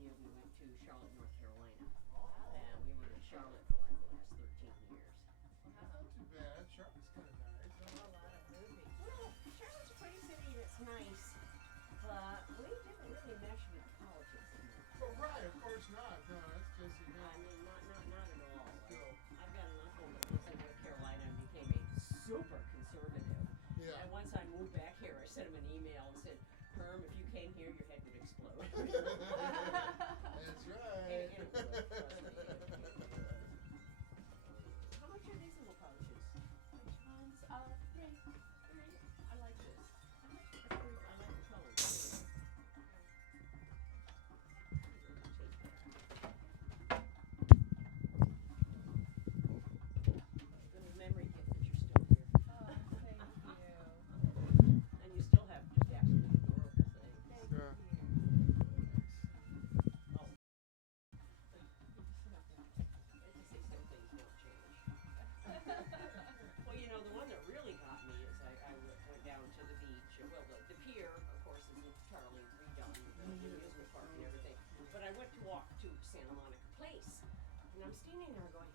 Pennsylvania, we went to Charlotte, North Carolina. And we were in Charlotte for like the last 13 years. That's not too bad. Charlotte's kind of nice. Saw a lot of movies. Well, Charlotte's a pretty city and it's nice, but we didn't really mesh with the politics in there. Well, right, of course not. No, that's just, you know. I mean, not at all. Still. I've got an uncle that lives in North Carolina and became a super conservative. Yeah. And once I moved back here, I sent him an email and said, Herm, if you came here, your head would explode. That's right. And it would, trust me. How much are these little pouches? Which ones? Three. I like this. I like the colors too. Little memory gift that you're still here. Oh, thank you. And you still have just absolutely adorable things. Thank Yeah. you. Oh. It's just these some things don't change. Well, you know, the one that really got me is I went down to the beach. Well, the pier, of course, is entirely redone, the amusement park and everything. But I went to walk to Santa Monica Place, and I'm standing there going,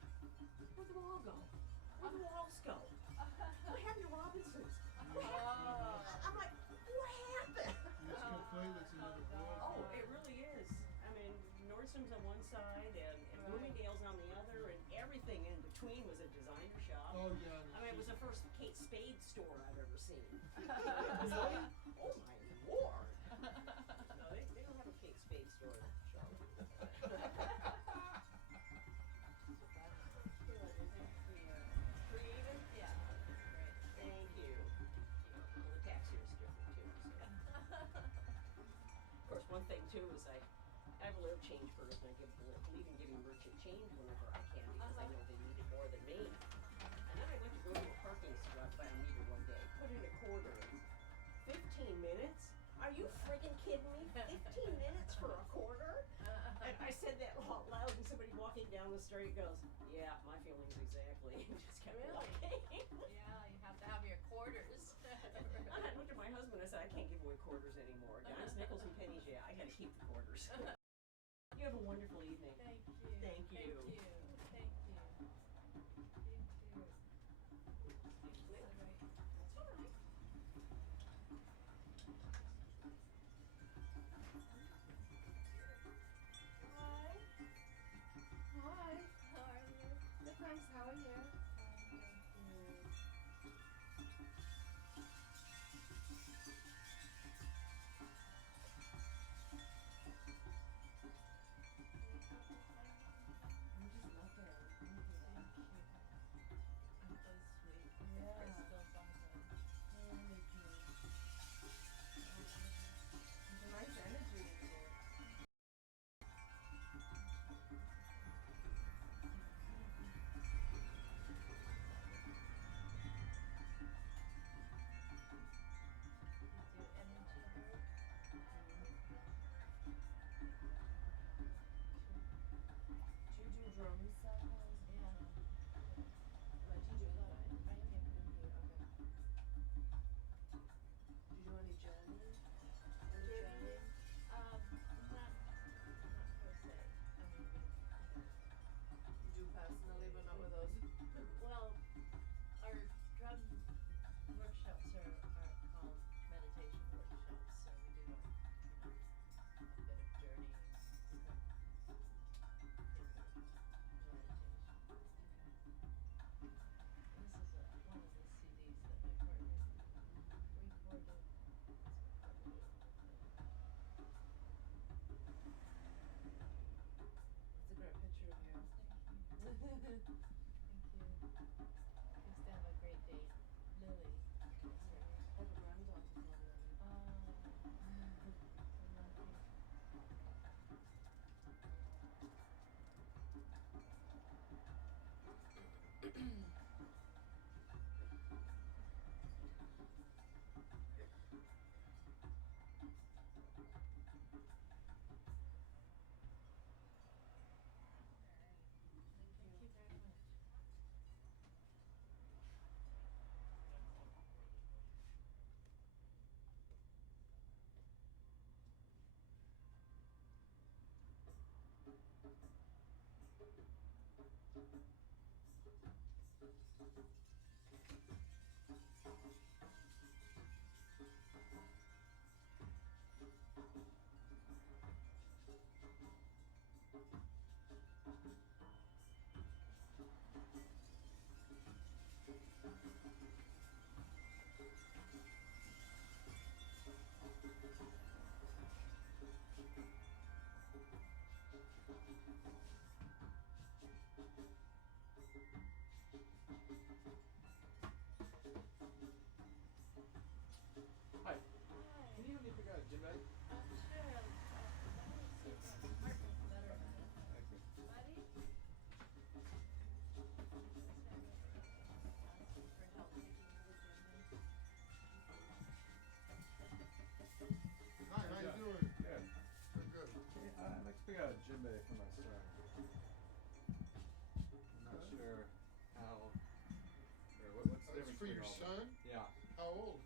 where'd the wall go? Where'd the walls go? What happened to Robinsons? What happened? I'm like, what happened? It's completely it's another world. Oh, it really is. I mean, Nordstrom's on one side and Bloomingdale's on the other, and everything in between was a designer shop. Oh, yeah. I mean, it was the first Kate Spade store I've ever seen. It was like, oh my lord! No, they don't have a Kate Spade store in Charlotte. Creative? Yeah, great. Thank you. Well, the tax here is different too. So. Of course, one thing too is I have a little change purse and I believe in giving merchant change whenever I can because I know they need it more than me. And then I went to go to a parking spot by a meter one day, put in a quarter in 15 minutes? Are you friggin' kidding me? 15 minutes for a quarter? And I said that out loud and somebody walking down the street goes, yeah, my feelings exactly. And just kept walking. Yeah, you have to have your quarters. I looked at my husband and I said, I can't give away quarters anymore. Dimes, nickels, and pennies, yeah, I gotta keep the quarters. You have a wonderful evening. Thank you. Thank you. Thank you. Thank you. You too. That's all right. Hi. Hi. How are you? Good, thanks. How are you? Fine, thank you. I just love it. Thank you. That was sweet. Yeah. Crystal's awesome. Really good. There's a nice energy in here. Is your energy good? Do you do drums sometimes? Yeah. What do you do? I am your computer. Do you do any journaling? Any journaling? Not per se. I mean, You do personally, but not with us. well, our drum workshops are called meditation workshops, so we do a bit of journeying in meditation. This is one of the CDs that my partner recorded. It's a great picture of you. Thank you. Thank you. Used to have a great date, Lily. That's her name. I have a granddaughter called Lily. So lucky. Thank you very much. Hi. Hi. Can you help me pick out a gym bag? Sure. Let me see if Martin's better at it. Thank you. Buddy? Ask for help picking out a gym bag. Hi, how you doing? Good. Good. Hey, I'd like to pick out a gym bag for my son. I'm not sure how, or what's the That's difference for between your all of them? son? Yeah. How old?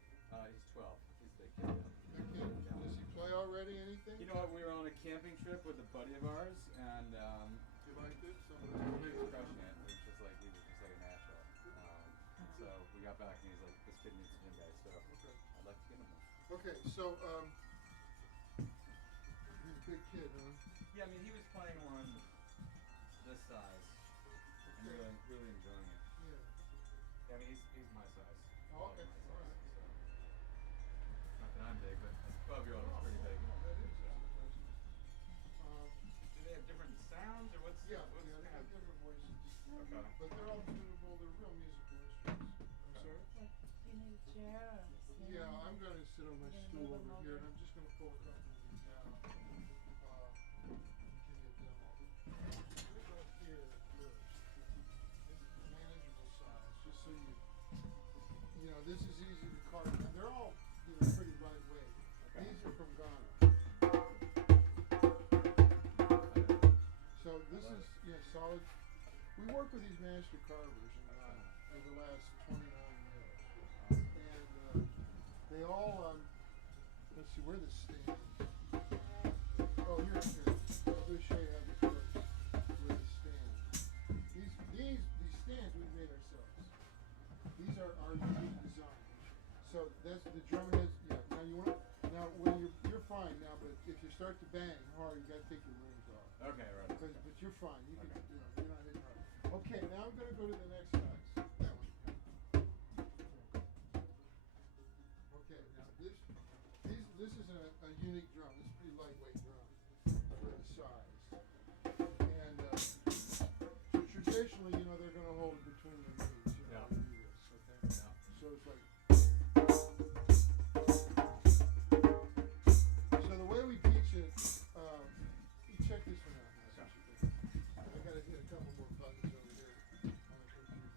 He's 12. He's a big kid. Big kid. Does he play already? Anything? You know what? We were on a camping trip with a buddy of ours, and You liked it? he was crushing it. It was just like he was just like a natural. And so we got back, and he's like, "This kid needs a gym bag." So Okay. I'd like to get him one. Okay, so he's a big kid, huh? Yeah, I mean, he was playing one this size and Okay. really enjoying it. Yeah. Yeah, I mean, he's my size. Oh, okay. My All size, right. so. Not that I'm big, but as a 12-year-old, it's pretty big. No, that is Yeah. impressive. Do they have different sounds, or what's Yeah, what's yeah, they kind have of? different voices, Okay. but they're all tunable. They're real musical instruments. I'm Okay. sorry. Like, do you need a chair or a stand? Yeah, I'm gonna sit on my You're gonna stool move 'em over here, over? and I'm just gonna pull a couple of these out. Give you a demo. We're gonna go here first. This is manageable size, just so you know, this is easy to carve. And they're all, pretty lightweight. Okay. These are from Ghana. So this love is, it. solid. We work with these master carvers in Ghana for the last 29 years. And they all, let's see, where the stand? Oh, here. I'll just show you how this works with the stand. These stands we've made ourselves. These are our unique design. So that's the drum has, now when you're fine now, but if you start to bang hard, you gotta take your rings off. Okay, right. But you're fine. You can, Okay. you're not hitting hard. Okay, now I'm gonna go to the next size. That one. Okay, now this is a unique drum. It's a pretty lightweight drum for the size. And so traditionally, they're gonna hold it between their knees. Yeah. When you do this, okay? Yeah. So it's like. So the way we teach it, you check this one out. Now, see what you think. I gotta hit a couple more buttons over here on the computer.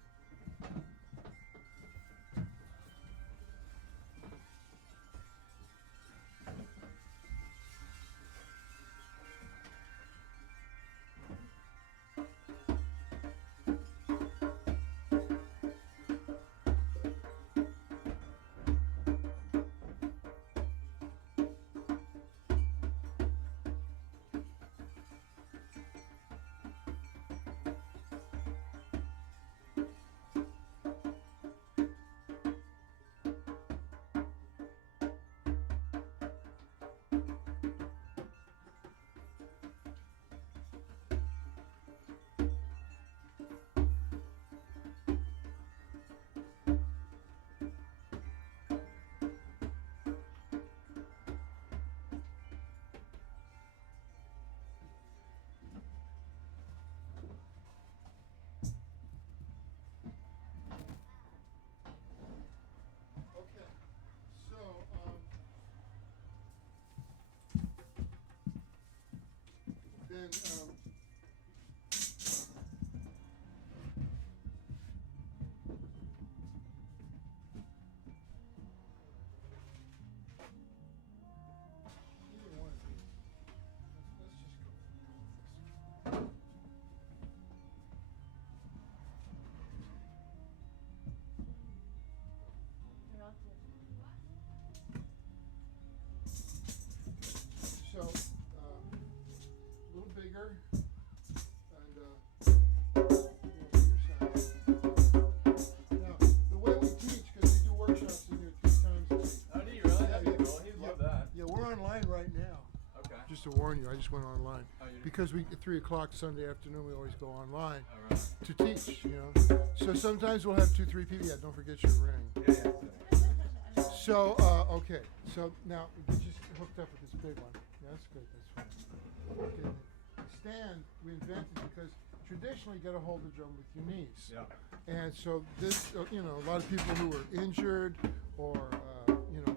Okay, so then either one of these. Let's just go. They're all different. So, a little bigger, and bigger size. Now, the way we teach, because we do workshops in here 3 times a week. Oh, do you really? That'd be Yeah. cool. He'd love that. Yeah, we're online right now. Okay. Just to warn you, I just went online. Oh, you Because at 3 o'clock Sunday afternoon, we always go online All right. to teach, So sometimes we'll have 2, 3 people. Yeah, don't forget your ring. Yeah. So, okay. So now we get you hooked up with this big one. Yeah, that's good. That's fine. Okay. The stand we invented because traditionally you got to hold the drum with your knees. Yeah. And so this, you know, a lot of people who were injured or, you know,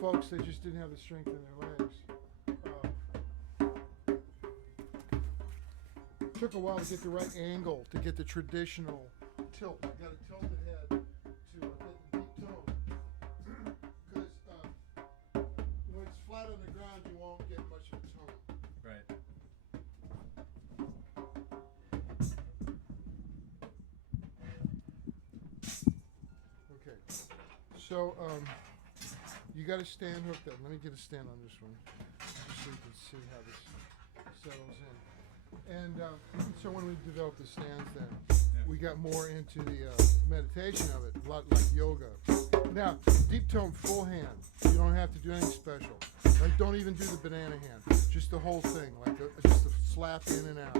folks that just didn't have the strength in their legs. Took a while to get the right angle to get the traditional tilt. You got to tilt the head to get the deep tone. Because when it's flat on the ground, you won't get much of a tone. Right. Okay. So you got a stand hooked up. Let me get a stand on this one, just so you can see how this settles in. And so when we developed the stands, then we got more into the meditation of it, a lot like yoga. Now, deep tone full hand. You don't have to do anything special. Like, don't even do the banana hand. Just the whole thing, like just a slap in and out.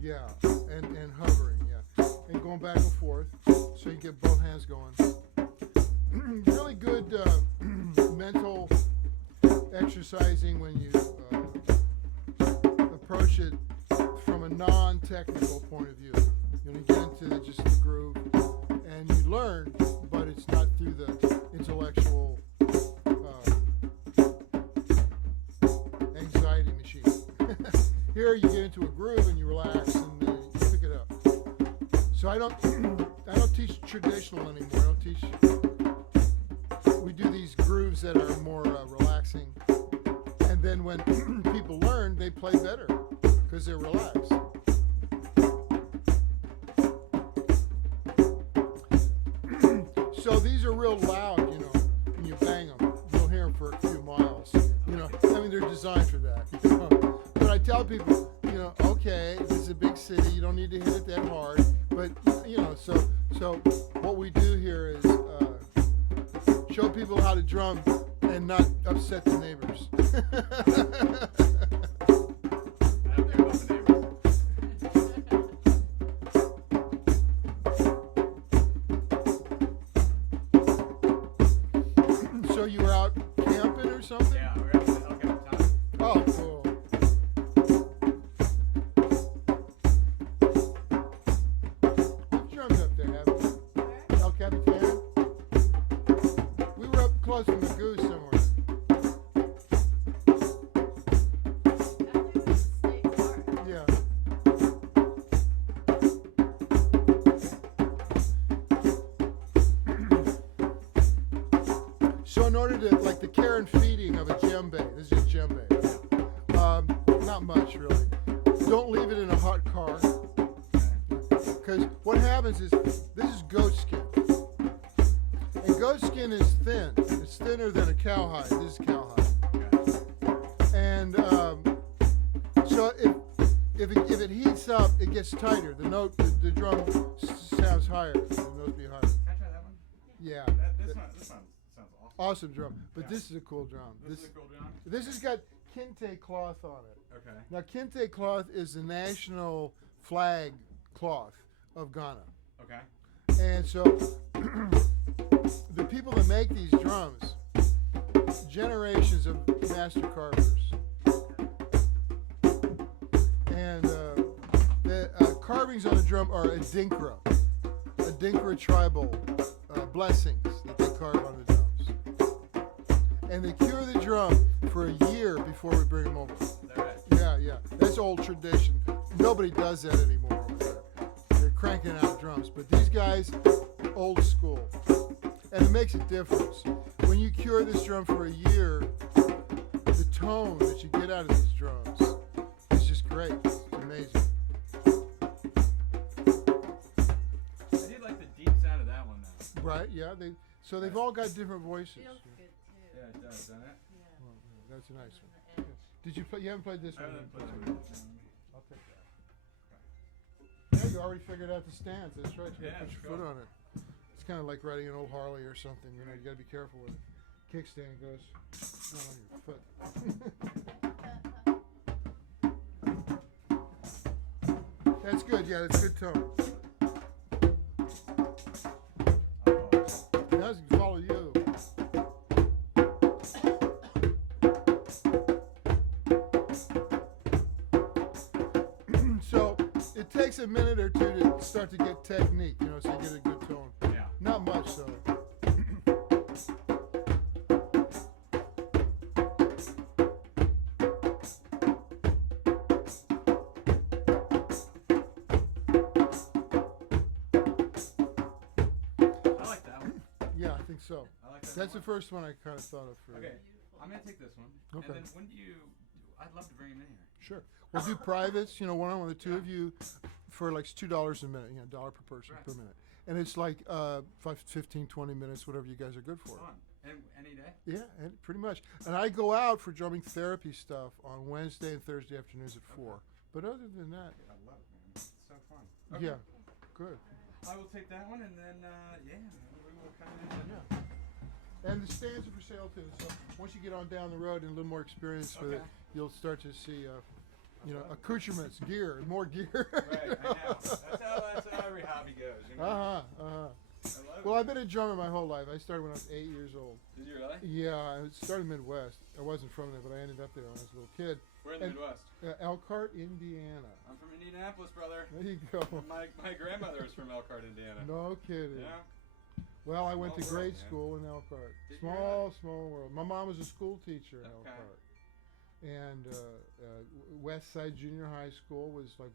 Yeah, and hovering. Yeah, and going back and forth, so you get both hands going. Really good mental exercising when you approach it from a non-technical point of view. You know, you get into just the groove, and you learn, but it's not through the intellectual anxiety machine. Here, you get into a groove and you relax, and you pick it up. So I don't teach traditional anymore. I don't teach. We do these grooves that are more relaxing, and then when people learn, they play better because they're relaxed. So these are real loud, you know, when you bang them. You'll hear them for a few miles. You know, I mean, they're designed for that. You know? But I tell people, you know, okay, this is a big city. You don't need to hit it that hard. But, you know, so what we do here is show people how to drum and not upset the neighbors. I don't care about the neighbors. So you were out camping or something? Yeah, we're at the Hellcat Town. Oh, cool. We've drummed up there, haven't we? El Capitan? We were up close to Magoo somewhere. Yeah. So in order to, like the care and feeding of a djembe, this is djembe. Not much really. Don't leave it in a hot car. Because what happens is, this is goat skin. And goat skin is thin. It's thinner than a cowhide. This is cowhide. And so if it heats up, it gets tighter. The drum sounds higher. The note be higher. Can I try that one? Yeah. This one sounds awesome. Awesome drum. But Yeah. this is a cool drum. This is a cool drum? This has got kente cloth on it. Okay. Now, kente cloth is the national flag cloth of Ghana. Okay. And so the people that make these drums, generations of master carvers. And the carvings on the drum are Adinkra tribal blessings that they carve on the drums. And they cure the drum for a year before we bring them over. Is that right? Yeah. That's old tradition. Nobody does that anymore over there. They're cranking out drums. But these guys, old school. And it makes a difference. When you cure this drum for a year, the tone that you get out of these drums is just great. It's amazing. I did like the deep sound of that one though. Right, yeah. So they've all got different voices. Feels good too. Yeah, it does, doesn't it? Yeah. Well, yeah, that's a nice one. And the Did you play? You haven't played this I one. haven't played I'll it. take that. Yeah, you already figured out the stance. That's right. You Yeah, gotta put your cool. foot on it. It's kind of like riding an old Harley or something. You know, you gotta be careful with it. Kickstand goes not on your foot. That's good. Yeah, that's good tone. It doesn't follow you. So it takes a minute or two to start to get technique, you know, so you get a good tone. Yeah. Not much though. I like that one. Yeah, I think so. I like that That's the one. first one I kind of thought of for. Okay, Beautiful. I'm gonna take this one. Okay. And then when do you? I'd love to bring him in here. Sure. We'll do privates, you know, one-on-one, the two Yeah. of you, for like $2 a minute, you know, $1 per person Right. per minute. And it's like 15, 20 minutes, whatever you guys are good for. Fun. And any day. Yeah, and pretty much. And I go out for drumming therapy stuff on Wednesday and Thursday afternoons at 4. But other than that, I love it, man. It's so fun. Okay. yeah, good. I will take that one, and then yeah, we will kind of. Yeah. And the stands are for sale too. So once you get on down the road and a little more experience with it, Okay. you'll start to see, you know, accoutrements, gear, more gear. Right, I know. That's how every hobby goes. You know? Uh-huh. I love Well, it. I've been a drummer my whole life. I started when I was 8 years old. Did you really? Yeah, I started Midwest. I wasn't from there, but I ended up there when I was a little kid. We're in the And- Midwest. Elkhart, Indiana. I'm from Indianapolis, brother. There you go. My grandmother is from Elkhart, Indiana. No kidding. Yeah. Well, I went to Small world, grade man. school in Elkhart. Did you Small world. My mom was a school teacher in Okay. Elkhart. And West Side Junior High School was like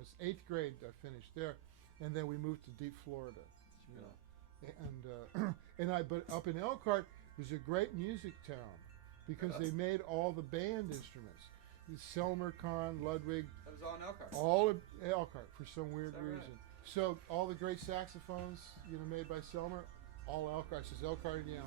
it's 8th grade I finished there. And then we moved to deep Florida. You know. And but up in Elkhart was a great music town because Really? they made all the band instruments. Selmer, Kahn, Ludwig, That was all in Elkhart. all of Elkhart for some weird that right? reason. So all the great saxophones, you know, made by Selmer, all Elkhart. It says Elkhart, Indiana.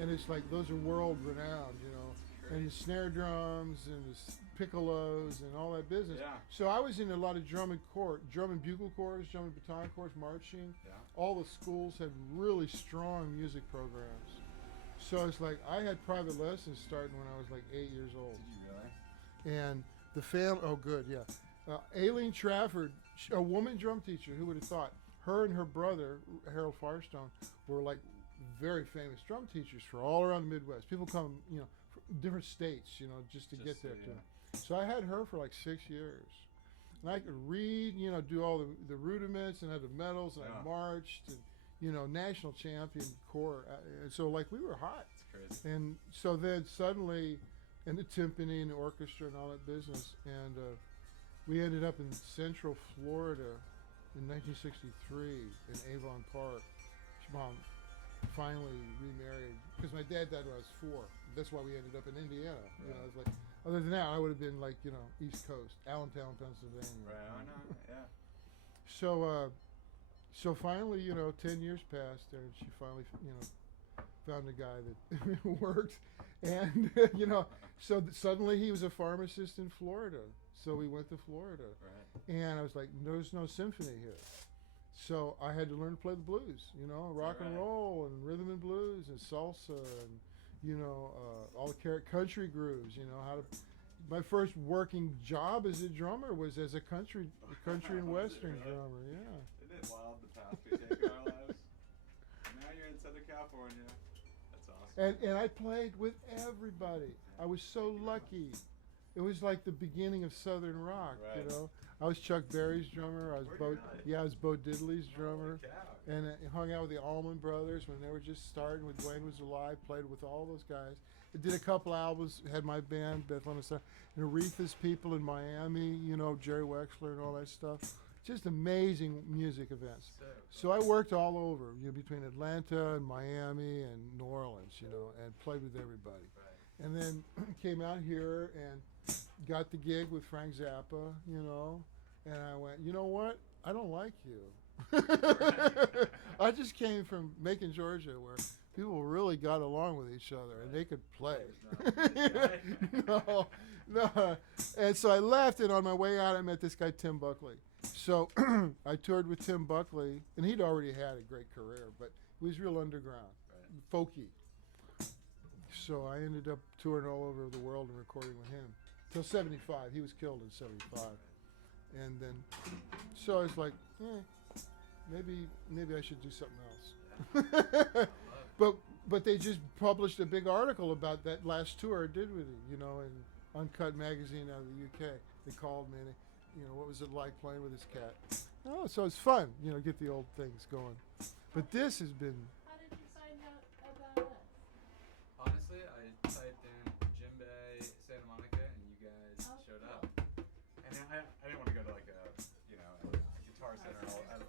And it's like those are world renowned, you know. And the snare drums and the piccolos and all that business. Yeah. So I was in a lot of drum and bugle corps, drum and baton corps, marching. Yeah. All the schools had really strong music programs. So it's like I had private lessons starting when I was like 8 years old. Did you really? And the oh good, yeah. Aileen Trafford, a woman drum teacher, who would have thought? Her and her brother, Harold Firestone, were like very famous drum teachers for all around the Midwest. People come, you know, from different states, you know, just to get there yeah. too. So I had her for like 6 years. And I could read, you know, do all the rudiments and had the medals, and I Yeah. marched, and, you know, national champion corps. And so like we were hot. It's crazy. And so then suddenly, and the timpani and the orchestra and all that business, and we ended up in Central Florida in 1963 in Avon Park. Mom finally remarried because my dad died when I was 4. That's why we ended up in Indiana. You know, it's like other than that, I would have been like, you know, East Coast, Allentown, Pennsylvania. Right. I know. Yeah. So finally, you know, 10 years passed, and she finally, you know, found a guy that worked, and you know, so suddenly he was a pharmacist in Florida. So we went to Florida, Right. and I was like, there's no symphony here. So I had to learn to play the blues, you know, rock and right? roll and rhythm and blues and salsa and, you know, all the country grooves, you know, how to. My first working job as a drummer was as a country and western Really? drummer, yeah. Isn't it wild the path we take in our lives? Now you're in Southern California. That's awesome. And I played with everybody. I was so lucky. It was like the beginning of Southern rock, Right. you know. I was Chuck Berry's drummer. I was Were you I was Bo Diddley's drummer. Holy cow. And I hung out with the Allman Brothers when they were just starting. When Dwayne was alive, played with all those guys. I did a couple albums. Had my band, Bethlehem and stuff. And Aretha's people in Miami, you know, Jerry Wexler and all that stuff. Just amazing music events. So I worked all over, you know, between Atlanta and Miami and New Orleans, you know, and played with everybody. Right. And then came out here and got the gig with Frank Zappa, you know, and I went, you know what? I don't like you. I just came from Macon, Georgia, where people really got along with each other and they could play. No. And so I left, and on my way out, I met this guy, Tim Buckley. So I toured with Tim Buckley, and he'd already had a great career, but he was real underground, folky. So I ended up touring all over the world and recording with him till '75. He was killed in '75, and then so I was like, maybe I should do something else. But they just published a big article about that last tour I did with him, you know, in Uncut magazine out of the UK. They called me, and what was it like playing with his cat? Oh, so it's fun, get the old things going. But this has been. How did you find out about us? Honestly, I typed in Jim Bay, Santa Monica, and you guys Oh, showed cool. up. And I didn't want to go to like a guitar center. I have a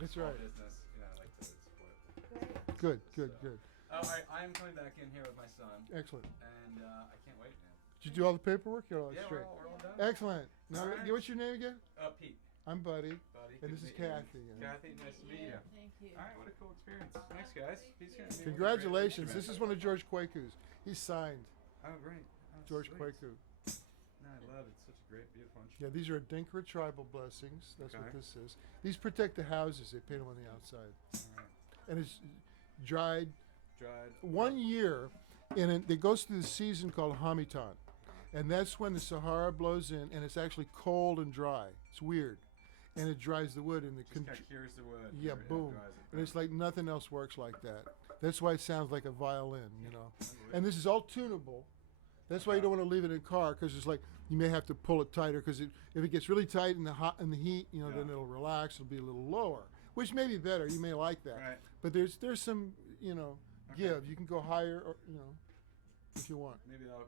That's small right. business. I like to support. Good. So. Oh, I'm coming back in here with my son, Excellent. and I can't wait, man. Did you do all the paperwork? You got all that Yeah, straight. we're all done. Excellent. Now, All right. what's your name again? Pete. I'm Buddy. Buddy. And good this to is meet you. Kathy. Kathy, nice to meet you. Thank you. All right, what a cool experience. Thanks, guys. He's gonna be Congratulations. This is one of George Kwaku's. He's signed. Oh, great. Oh, George sweet. Kwaku. No, I love it. It's such a great, beautiful instrument. Yeah, these are Adinkra tribal blessings. That's what Okay. this is. These protect the houses. They paint them on the outside. All right. And it's dried Dried. 1 year, and it goes through the season called Hamitan. And that's when the Sahara blows in, and it's actually cold and dry. It's weird. And it dries the wood. And Just kind of cures the wood. yeah, or, boom. dries it. And it's like nothing else works like that. That's why it sounds like a violin, Unbelievable. And this is all tunable. That's why you don't want to leave it in a car, because it's like you may have to pull it tighter, because if it gets really tight in the heat, then Yeah. it'll relax. It'll be a little lower, which may be better. You may like that. Right. But there's some Okay. give. You can go higher, or if you want. Maybe I'll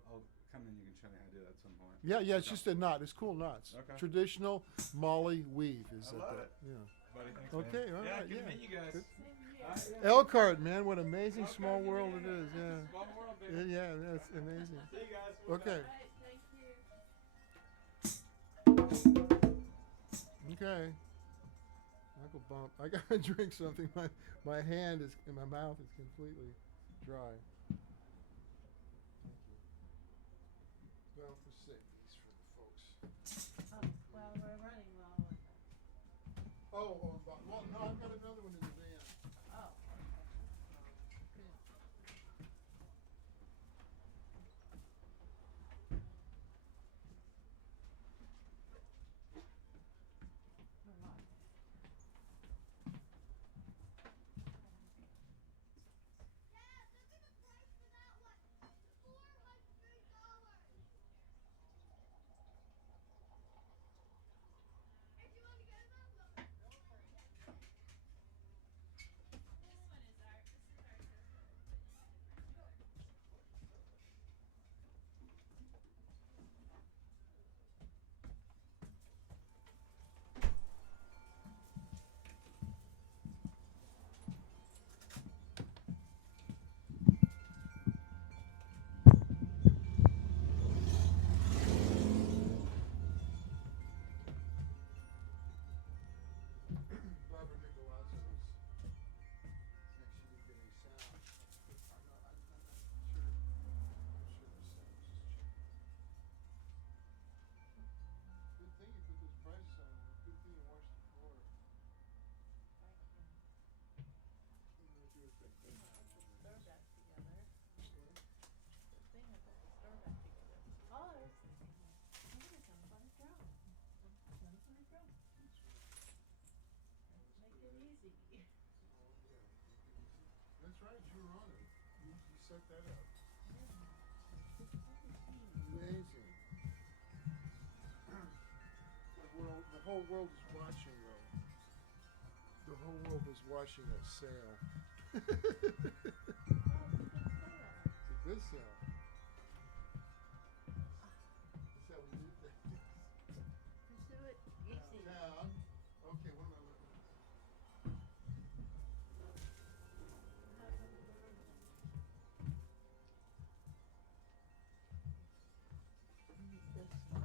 come in. You can show me how to do that at some point. Yeah. It's Okay. just a knot. It's cool knots. Okay. Traditional Mali weave is I at love that. it. Yeah. Buddy, thanks, Okay, man. all yeah, right, good yeah. to meet you guys. Good. Same here. All right, yeah. Elkhart, man, what an amazing Okay, small yeah, world it yeah. is. Yeah. Small world, baby. Yeah, that's amazing. See you guys. Okay. All right, thank you. Okay. Uncle Bump. I gotta drink something. My hand is in my mouth is completely dry. Thank you. Well, for safeties for the folks. Well, we're running low on that. Well, no, I've got another one in the van. Oh, okay. Good. We're live. Barbara Nicolazzo was saying she didn't get any sound. I'm not sure. I'm sure the sound was just checking. Good thing you put those prices on. Good thing you washed the floor. I don't know what you would think. Put the store back together. Good thing I put the store back together. All I was thinking was, I'm gonna jump on a drone. Jump on a drone. Make it easy. Oh, yeah. That's right. You were on it. You set that up. Amazing. The whole world is watching, though. The whole world was watching that sail. It's a good sail. That's how we do things. Pursue it easy. Down. Okay, what am I looking at? This one.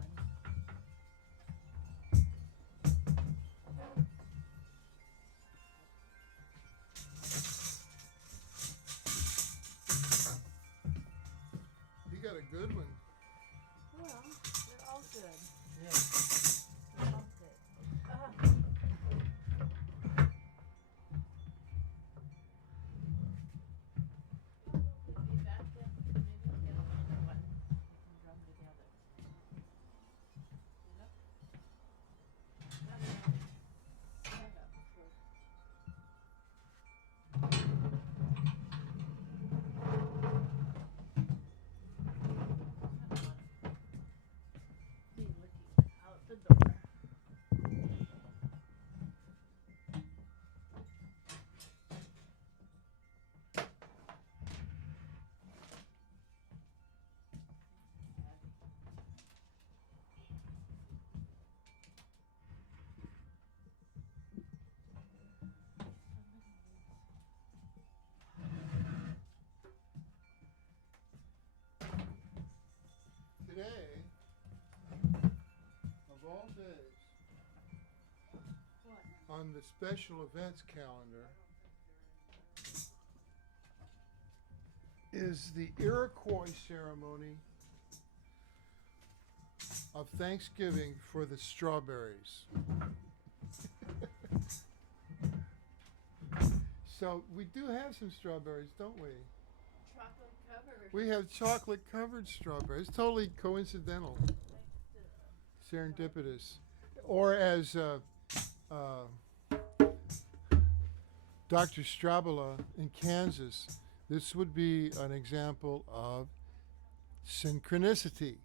on the special events calendar is the Iroquois ceremony of Thanksgiving for the strawberries. So we do have some strawberries, don't we? Chocolate covered. We have chocolate covered strawberries. Totally coincidental, serendipitous. Or as Dr. Strabala in Kansas, this would be an example of synchronicity.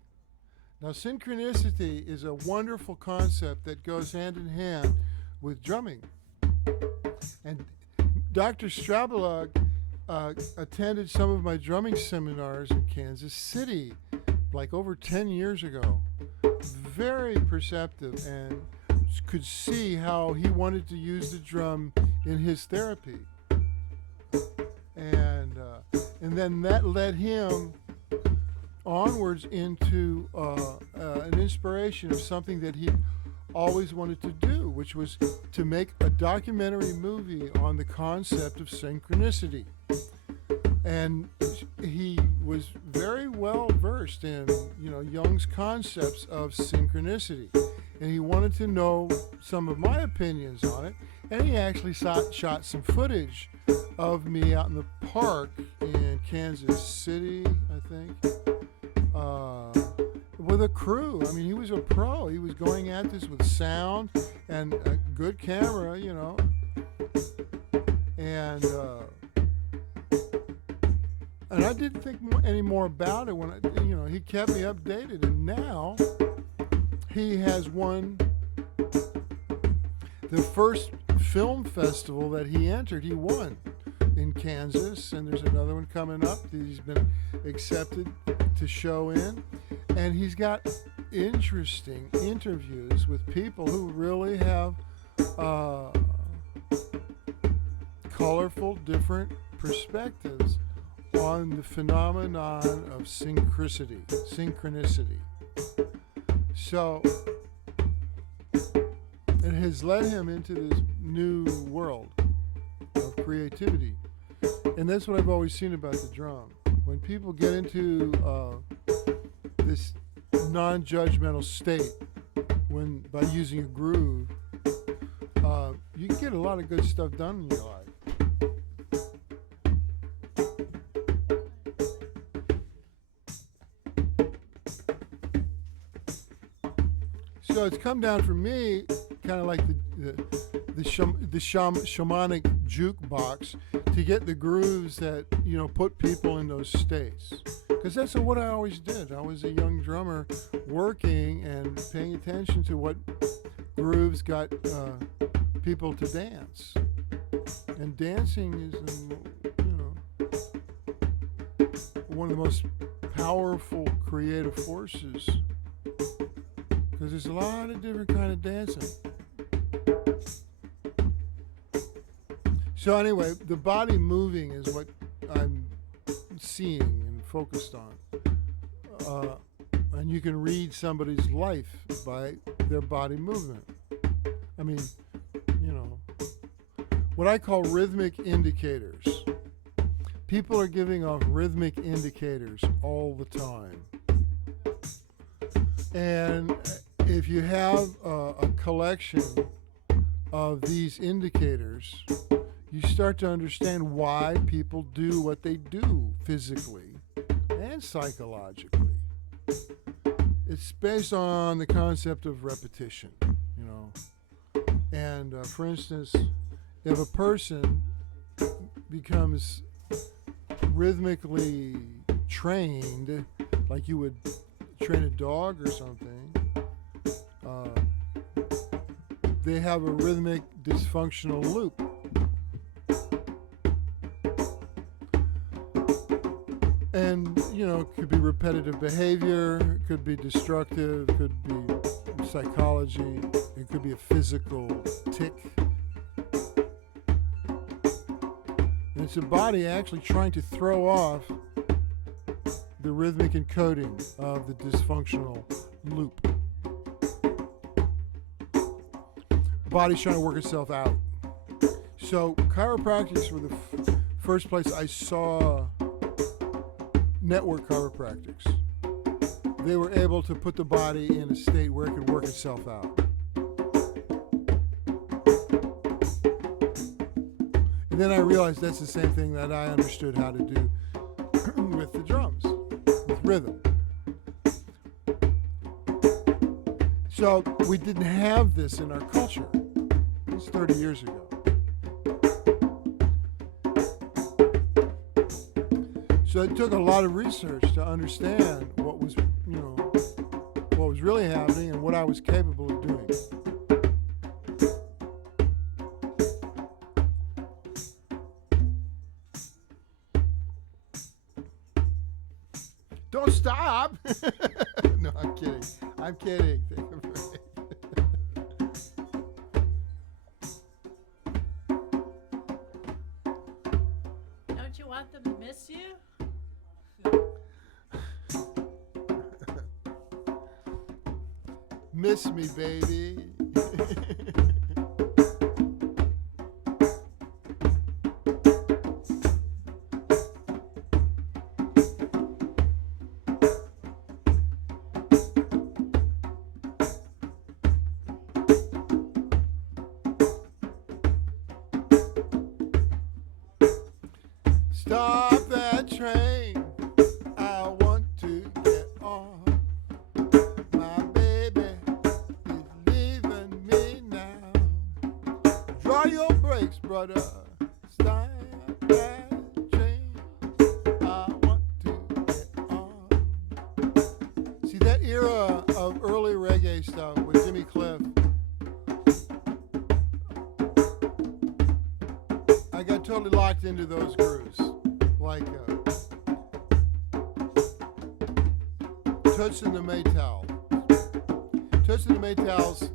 Now, synchronicity is a wonderful concept that goes hand in hand with drumming. And Dr. Strabala attended some of my drumming seminars in Kansas City, like over 10 years ago. Very perceptive, and could see how he wanted to use the drum in his therapy. And then that led him onwards into an inspiration of something that he always wanted to do, which was to make a documentary movie on the concept of synchronicity. And he was very well versed in, Jung's concepts of synchronicity. And he wanted to know some of my opinions on it. And he actually shot some footage of me out in the park in Kansas City, I think, with a crew. I mean, he was a pro. He was going at this with sound and a good camera, And I didn't think any more about it when he kept me updated. And now he has won the first film festival that he entered. He won in Kansas, and there's another one coming up that he's been accepted to show in. And he's got interesting interviews with people who really have colorful, different perspectives on the phenomenon of synchronicity. So it has led him into this new world of creativity. And that's what I've always seen about the drum. When people get into this non-judgmental state, by using a groove, you can get a lot of good stuff done in your life. So it's come down for me, kind of like the shamanic jukebox, to get the grooves that put people in those states. Because that's what I always did. I was a young drummer working and paying attention to what grooves got people to dance. And dancing is, one of the most powerful creative forces. Because there's a lot of different kind of dancing. So anyway, the body moving is what I'm seeing and focused on. And you can read somebody's life by their body movement. I mean, what I call rhythmic indicators. People are giving off rhythmic indicators all the time. And if you have a collection of these indicators, you start to understand why people do what they do physically and psychologically. It's based on the concept of repetition, And for instance, if a person becomes rhythmically trained, like you would train a dog or something, they have a rhythmic dysfunctional loop. And, it could be repetitive behavior, it could be destructive, it could be psychology, it could be a physical tic. And it's a body actually trying to throw off the rhythmic encoding of the dysfunctional loop. body's trying to work itself out. So chiropractics were the first place I saw network chiropractics. They were able to put the body in a state where it could work itself out. And then I realized that's the same thing that I understood how to do with the drums, with rhythm. So we didn't have this in our culture. It was 30 years ago. So it took a lot of research to understand what was, what was really happening and what I was capable of doing. Don't stop! No, I'm kidding. I'm kidding. Take a break. Don't you want them to miss you? Miss me, baby. Stop that train. I want to get on. My baby is leaving me now. Draw your brakes, brother. Stop that train. I want to get on. See, that era of early reggae stuff with Jimmy Cliff, I got totally locked into those grooves. Like Toots and the Maytals. Toots and the Maytals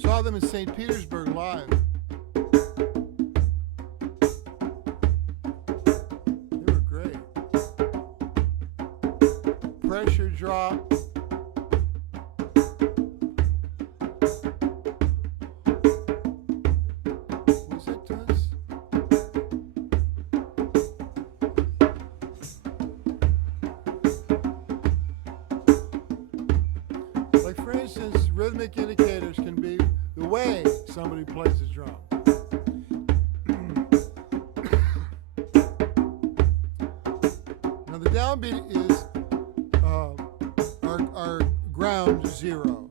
saw them in St. Petersburg live. They were great. Pressure drop. Like, for instance, rhythmic indicators can be the way somebody plays the drum. Now, the downbeat is our ground zero.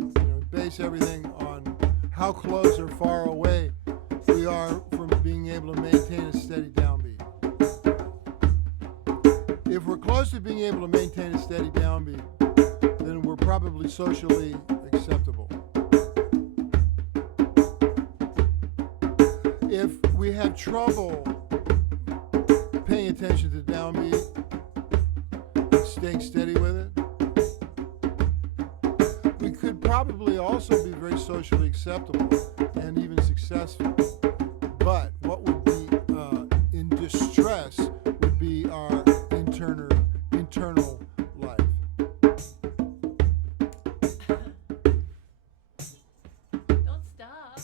Base everything on how close or far away we are from being able to maintain a steady downbeat. If we're close to being able to maintain a steady downbeat, then we're probably socially acceptable. If we have trouble paying attention to downbeat, staying steady with it, we could probably also be very socially acceptable and even successful. But what would be in distress would be our internal life. Don't stop.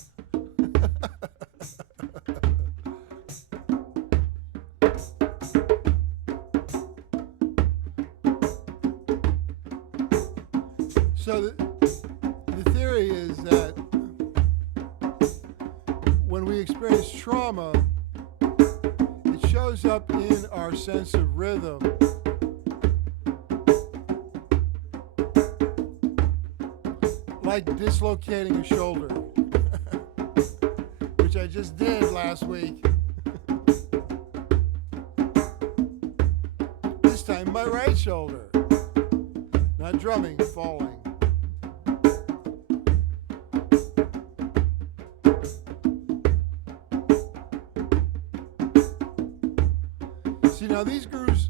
So the theory is that when we experience trauma, it shows up in our sense of rhythm. Like dislocating a shoulder, which I just did last week. This time my right shoulder. Not drumming, falling. See, now these grooves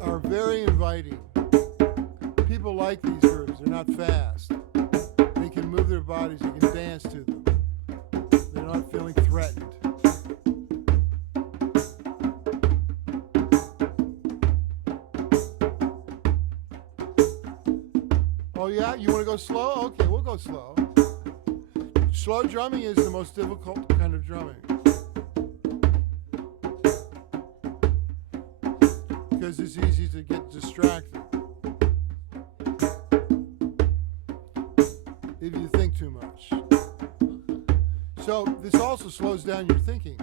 are very inviting. People like these grooves. They're not fast. They can move their bodies. They can dance to them. They're not feeling threatened. Oh yeah, you want to go slow? Okay, we'll go slow. Slow drumming is the most difficult kind of drumming because it's easy to get distracted if you think too much. So this also slows down your thinking.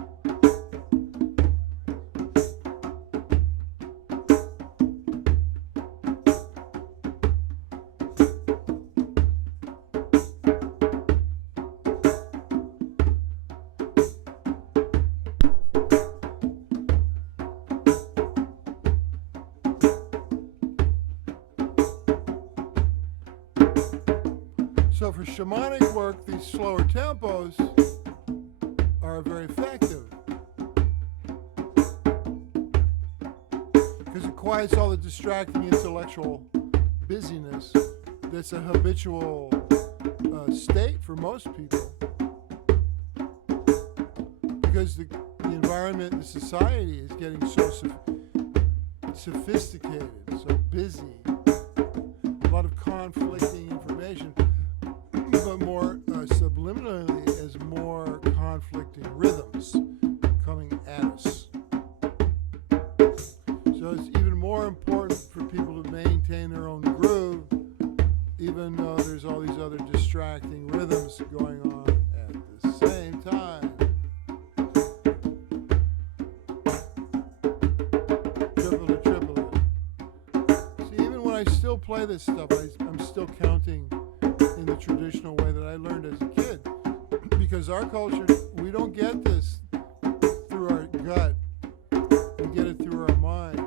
So for shamanic work, these slower tempos are very effective because it quiets all the distracting intellectual busyness that's a habitual state for most people, because the environment, the society is getting so sophisticated, so busy, a lot of conflicting information, but more subliminally as more conflicting rhythms coming at us. So it's even more important for people to maintain their own groove, even though there's all these other distracting rhythms going on at the same time. Triple it. See, even when I still play this stuff, I'm still counting in the traditional way that I learned as a kid, because our culture, we don't get this through our gut, we get it through our mind.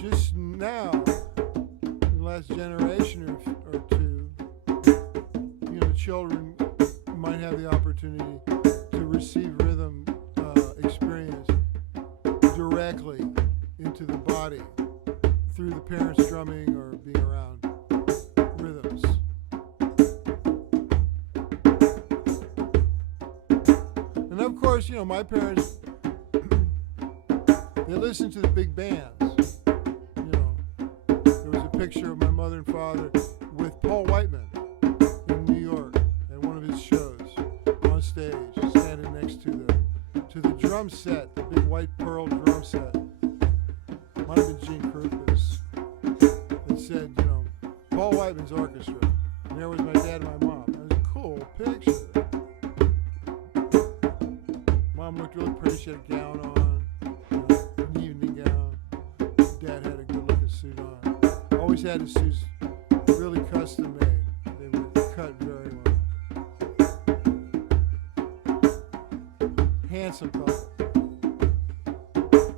Just now, in the last generation or two, children might have the opportunity to receive rhythm experience directly into the body through the parents drumming or being around rhythms. And of course, my parents, they listened to the big bands. There was a picture of my mother and father with Paul Whiteman in New York at one of his shows on stage, standing next to the drum set, the big white pearl drum set. Might have been Gene Krupas. It said, Paul Whiteman's orchestra. And there was my dad and my mom. It was a cool picture. Mom looked really pretty. She had a gown on, an evening gown. Dad had a good-looking suit on. Always had his suits really custom made. They were cut very well. Handsome couple.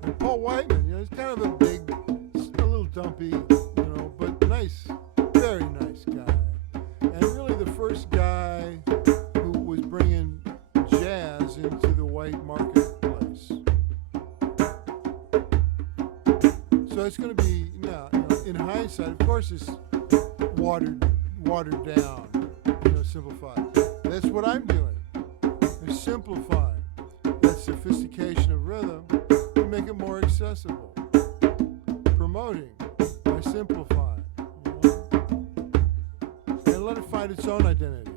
And Paul Whiteman, he's kind of a little dumpy, but nice, very nice guy. And really the first guy who was bringing jazz into the white marketplace. So it's going to be, in hindsight, of course, it's watered down, simplified. That's what I'm doing. I'm simplifying that sophistication of rhythm to make it more accessible. Promoting by simplifying, and let it find its own identity.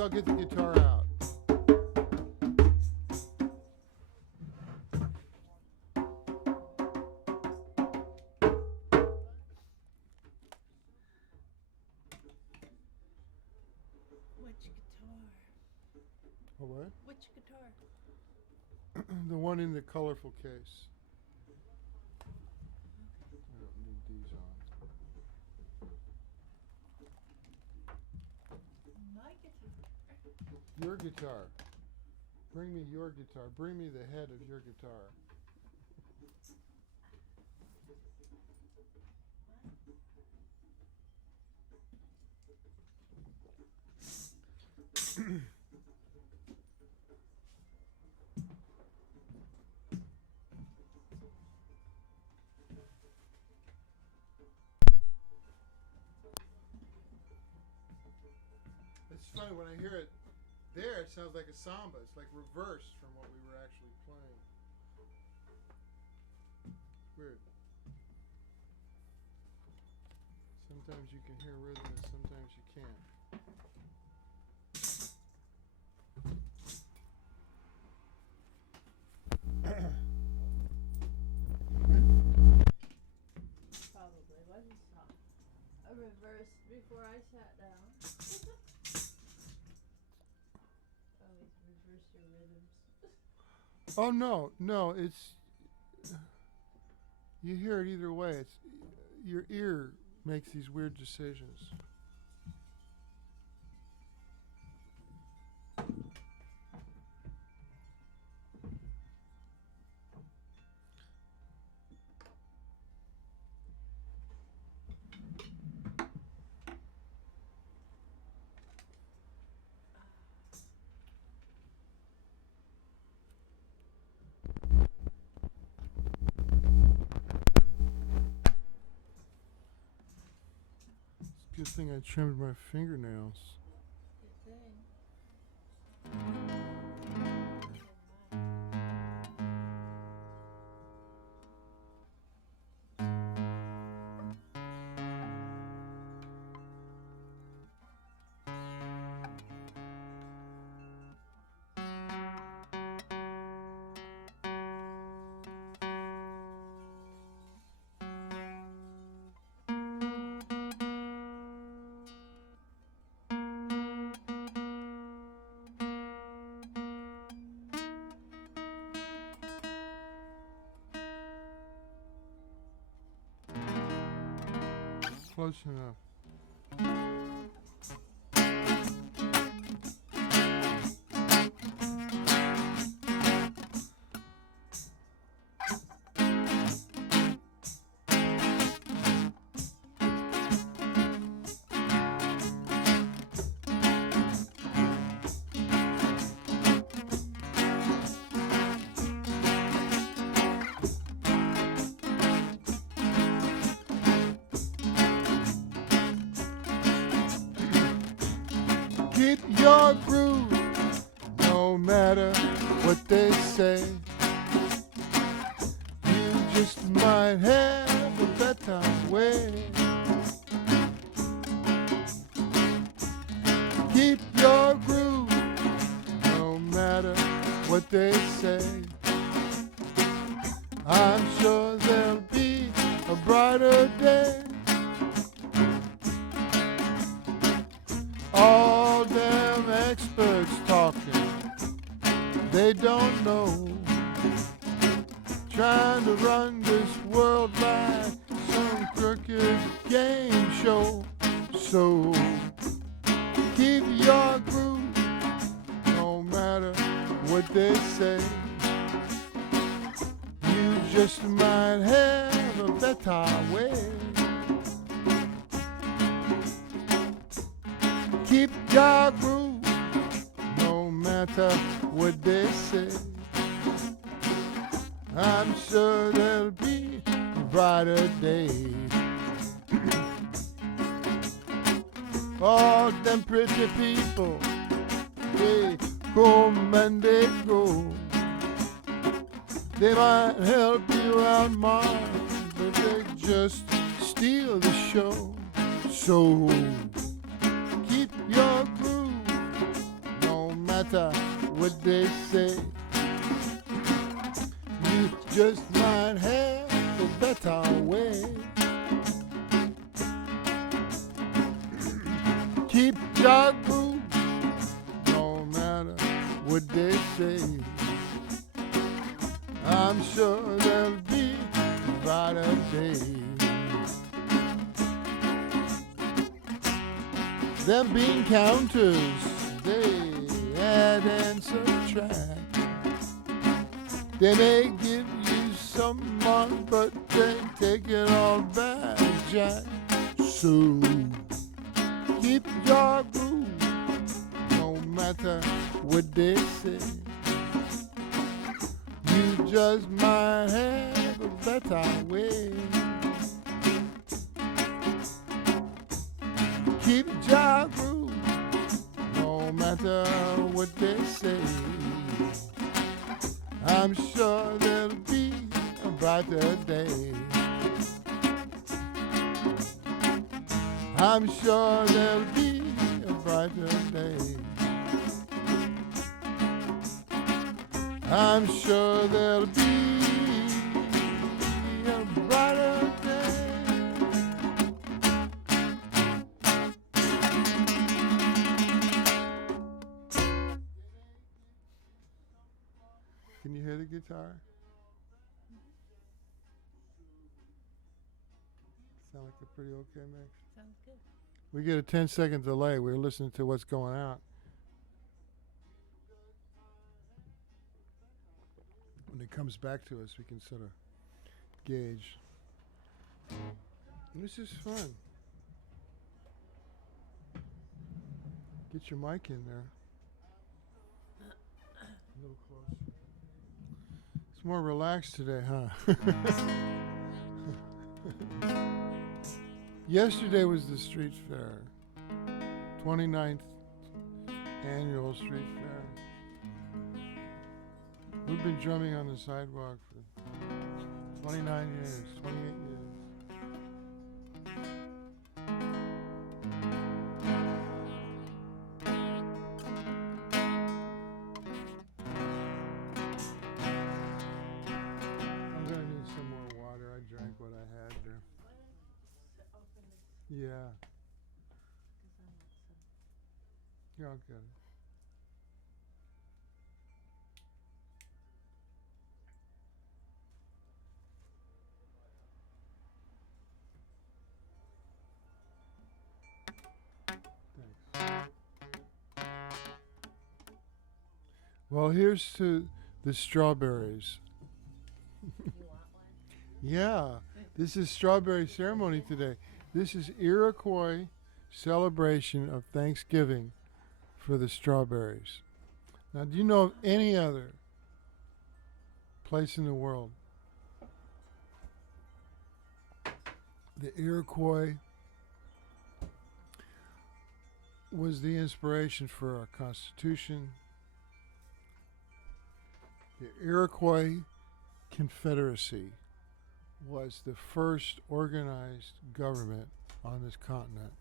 I'll get the guitar out. Which guitar? Oh, what? Which guitar? The one in the colorful case. I don't need these on. My guitar. Your guitar. Bring me your guitar. Bring me the head of your guitar. It's funny when I hear it there, it sounds like a samba. It's like reversed from what we were actually playing. Weird. Sometimes you can hear rhythm and sometimes you can't. Probably wasn't a reverse before I sat down. Always reverse your rhythms. Oh no, it's you hear it either way. It's your ear makes these weird decisions. Good thing I trimmed my fingernails. Good thing. Close enough. Keep your groove, no matter what they say. You just might have a better way. Keep your groove, no matter what they say. I'm sure there'll be a brighter day. All them experts talking, they don't know. Trying to run this world like some crooked game show. So keep your groove, no matter what they say. You just might have a better way. Keep your groove, no matter what they say. I'm sure there'll be a brighter day. All them pretty people, they come and they go. They might help you out, Mom, but they just steal the show. So keep your groove, no matter what they say. You just might have a better way. Keep your groove, no matter what they say. I'm sure there'll be a brighter day. Them bean counters, they add and subtract. They may give you some money, but they take it all back, Jack. So keep your groove, no matter matter what they say. You just might have a better way. Keep your groove, no matter what they say. I'm sure there'll be a brighter day. I'm sure there'll be a brighter day. I'm sure there'll be a brighter day. Can you hear the guitar? Sound like a pretty okay mix? Sounds good. We get a 10-second delay. We're listening to what's going out. When it comes back to us, we can sort of gauge. This is fun. Get your mic in there. A little closer. It's more relaxed today, huh? Yesterday was the street fair. 29th annual street fair. We've been drumming on the sidewalk for 29 years, 28 years. I'm gonna need some more water. I drank what I had there. Yeah. Yeah, I'll get it. Thanks. Well, here's to the strawberries. You want one? Yeah, this is strawberry ceremony today. This is Iroquois celebration of Thanksgiving for the strawberries. Now, do you know of any other place in the world the Iroquois was the inspiration for our Constitution? The Iroquois Confederacy was the first organized government on this continent.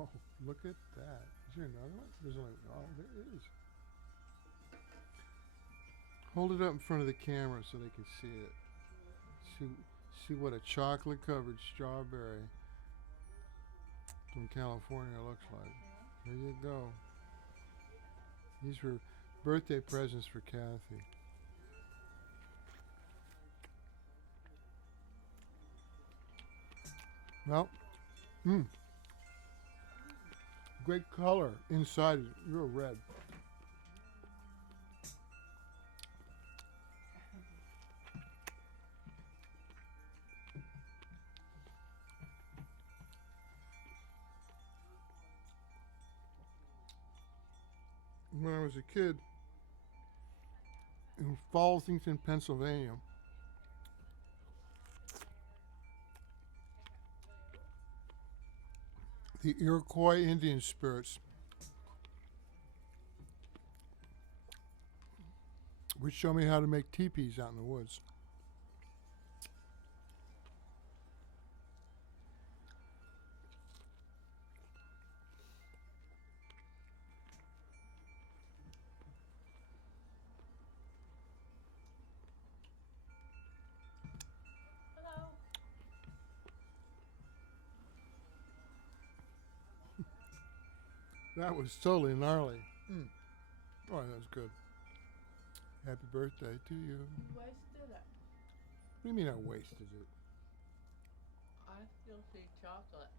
Oh, look at that. Is there another one? There's only, oh, there is. Hold it up in front of the camera so they can see it. See what a chocolate-covered strawberry from California looks like. There you go. These were birthday presents for Kathy. Well, great color inside, real red. When I was a kid in Fallsington, Pennsylvania, the Iroquois Indian spirits would show me how to make teepees out in the woods. Hello. That was totally gnarly. Oh, that was good. Happy birthday to you. You wasted it. What do you mean I wasted it? I still see chocolate.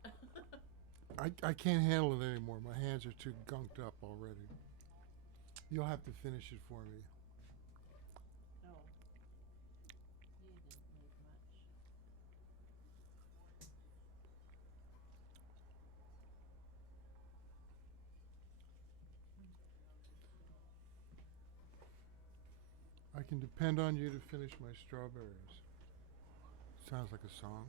I can't handle it anymore. My hands are too gunked up already. You'll have to finish it for me. No. You didn't make much. can depend on you to finish my strawberries. Sounds like a song.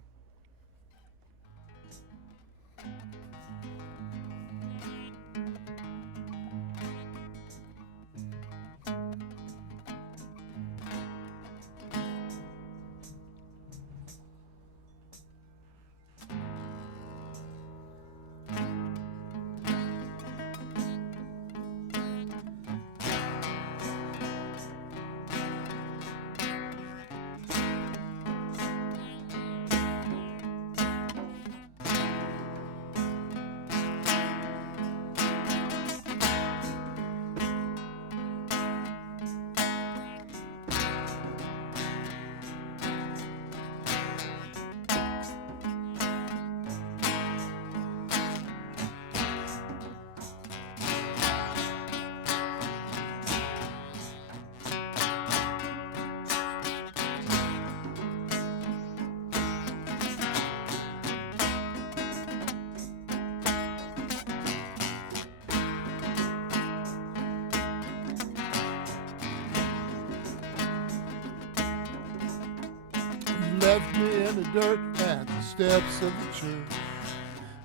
Left me in the dirt at the steps of the church,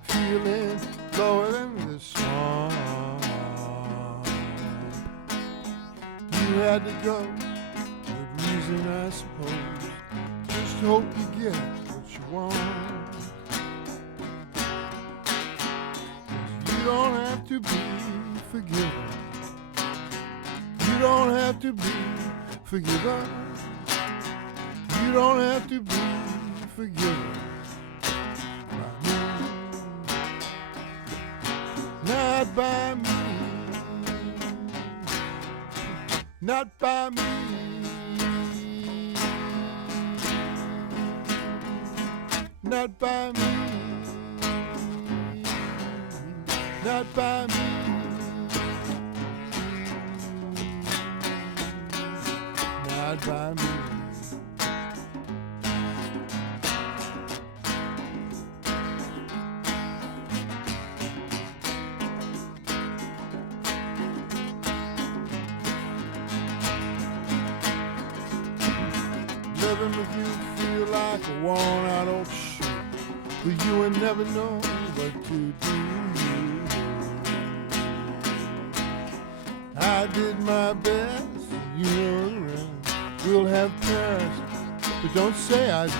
feeling lower than the sun. You had to go, good reason I suppose. Just hope you get what you want. 'Cause you don't have to be forgiven. You don't have to be forgiven. You don't have to be forgiven by me, not by me, not by me, not by me, not by me, not by me. Living with you feel like a worn out old shoe, but you would never know what to do. I did my best, you know the rest. We'll have Paris, but don't say I do.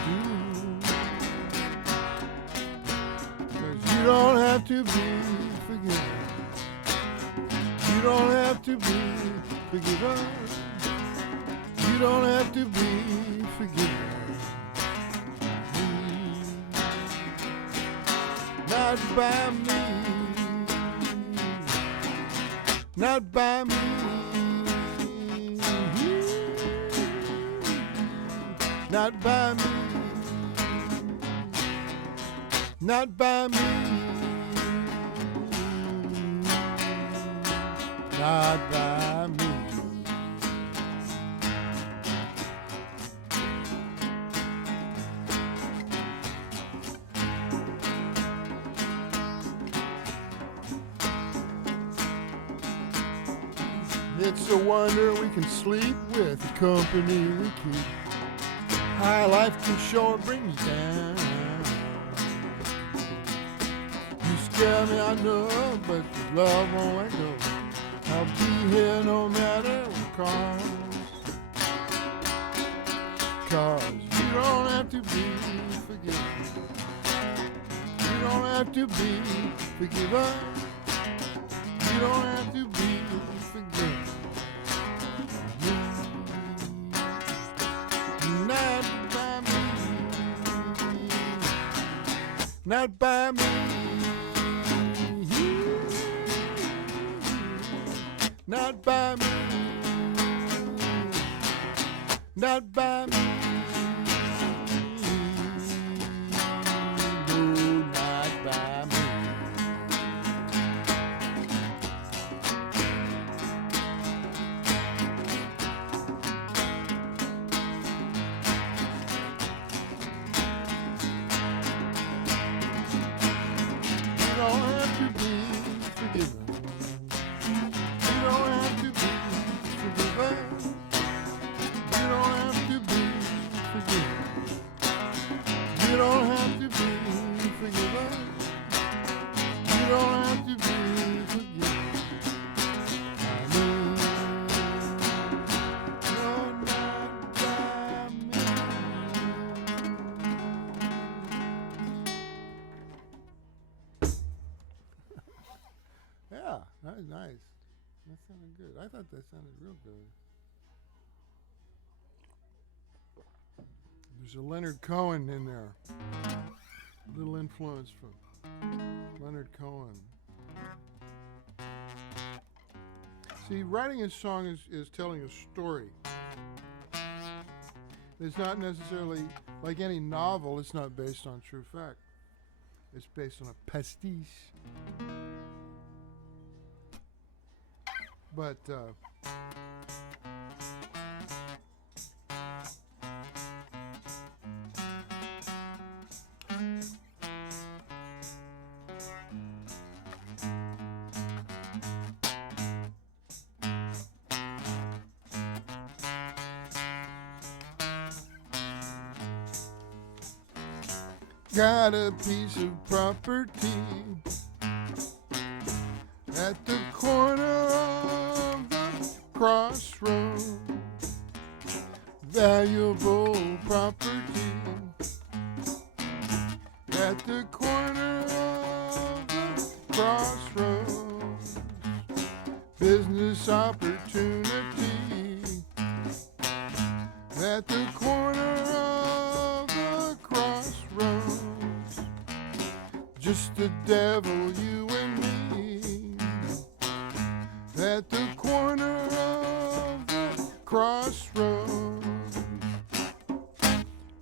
'Cause you don't have to be forgiven. You don't have to be forgiven. You don't have to be forgiven. Not by me. Not by me. Not by me. Not by me. Not by me. It's a wonder we can sleep with the company we keep. High life can sure bring you down. You scare me, I know, but your love won't let go. I'll be here no matter what comes. 'Cause you don't have to be forgiven. You don't have to be forgiven. You don't have to be forgiven. Not by me. Not by me. Not by me. Not by me. No, not by me. You don't have to be forgiven. You don't have to be forgiven. Yeah, that was nice. That sounded good. I thought that sounded real good. There's a Leonard Cohen in there. A little influence from Leonard Cohen. See, writing a song is telling a story. It's not necessarily, like any novel, it's not based on true fact. It's based on a pastiche. But, got a piece of property at the corner of the crossroad. Valuable property at the corner of the crossroads. Business opportunity at the corner of the crossroads. Just the devil, you and me, at the corner of the crossroads.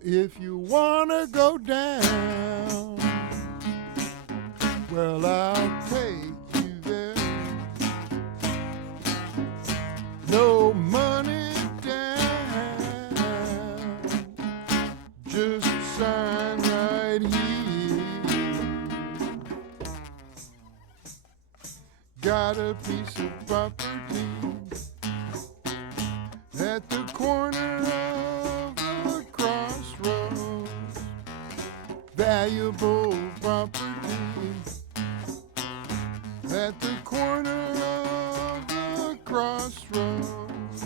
If you wanna go down, well, I'll take you there. No money down, just sign right here. Got a piece of property at the corner of the crossroads. Valuable property at the corner of the crossroads.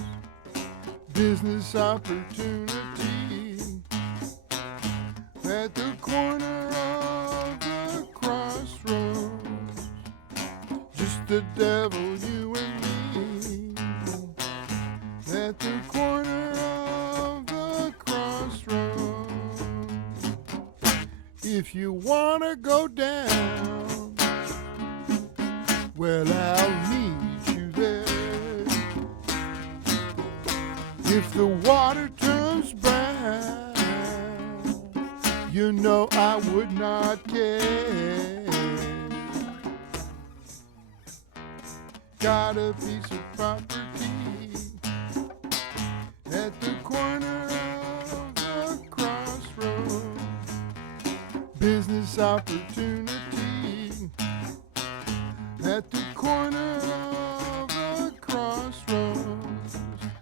Business opportunity at the corner of the crossroads. Just the devil, you and me, at the corner of the crossroads. If you wanna go down, well, I'll meet you there. If the water turns brown, you know I would not care. Got a piece of property at the corner of the crossroads. Business opportunity at the corner of the crossroads.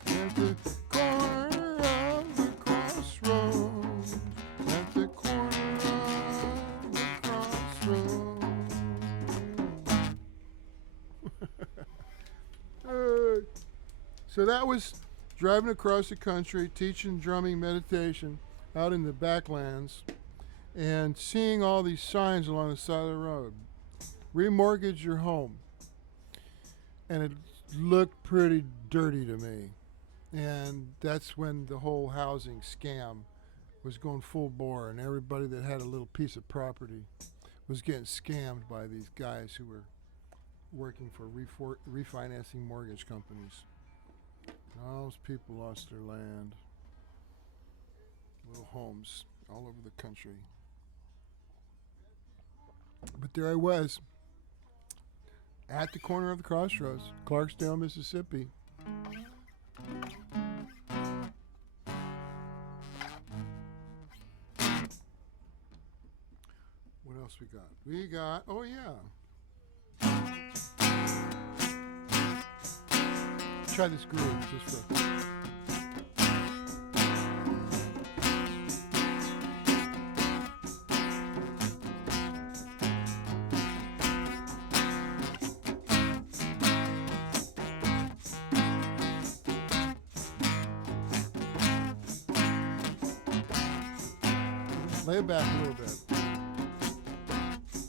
At the corner of the crossroads. At the corner of the crossroads. So that was driving across the country, teaching drumming meditation out in the backlands, and seeing all these signs along the side of the road. Remortgage your home. And it looked pretty dirty to me. And that's when the whole housing scam was going full bore, and everybody that had a little piece of property was getting scammed by these guys who were working for refinancing mortgage companies. All those people lost their land, little homes all over the country. But there I was, at the corner of the crossroads, Clarksdale, Mississippi. What else we got? We got, oh yeah. Try this groove just for. Lay it back a little bit.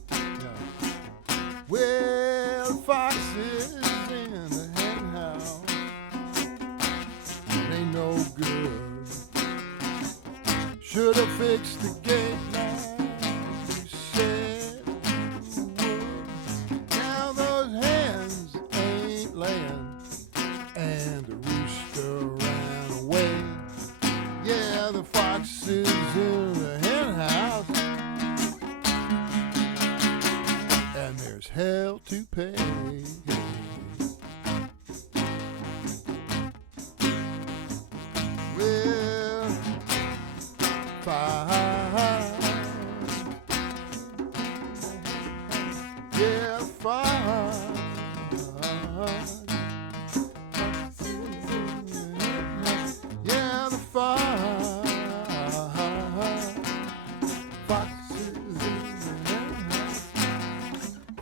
Yeah. Well, the foxes in the hen house. It ain't no good. Should have fixed the gate like you said you would. Now those hens ain't laying, and the rooster ran away. Yeah, the foxes in the hen house, and there's hell to pay. Well, fire, yeah, fire. Yeah, the fire. Foxes in the hen house.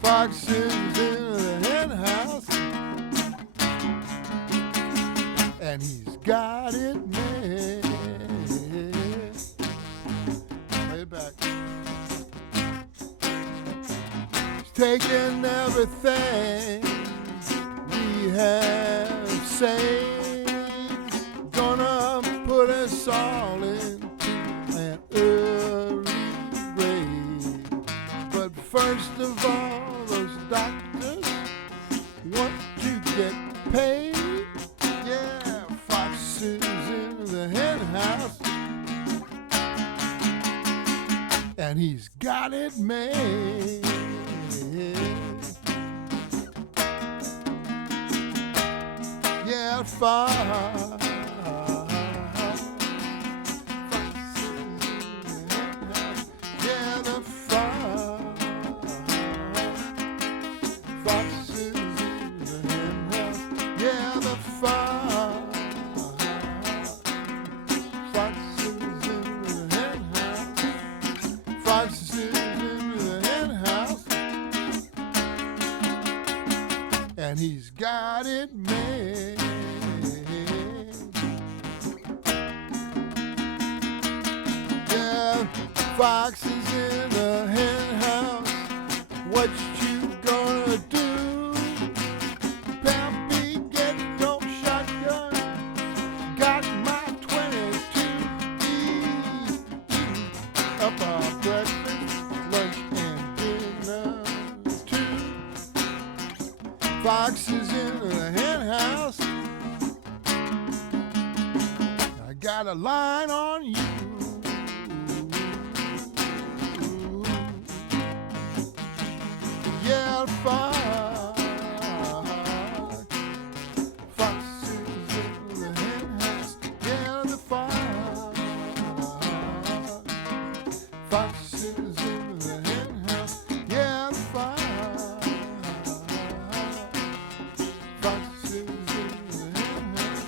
Foxes in the hen house. And he's got it made. Lay it back. He's taking everything we have saved. Gonna put us all into an early grave. But first of all, those doctors want to get paid. Yeah, foxes in the hen house, and he's got it made. Yeah, fire. Yeah, the fire. Foxes in the hen house. Yeah, the fire. Foxes in the hen house. Foxes in the hen house. And he's got it made. Yeah, foxes in the hen house. What you gonna do? Pappy, get your shotgun. Got my 22. Eating up our breakfast, lunch, and dinner too. Foxes in the hen house. I got a line on you. Yeah, fire. Foxes in the hen house. Yeah, the fire. Foxes in the hen house. Yeah, the fire. Foxes in the hen house.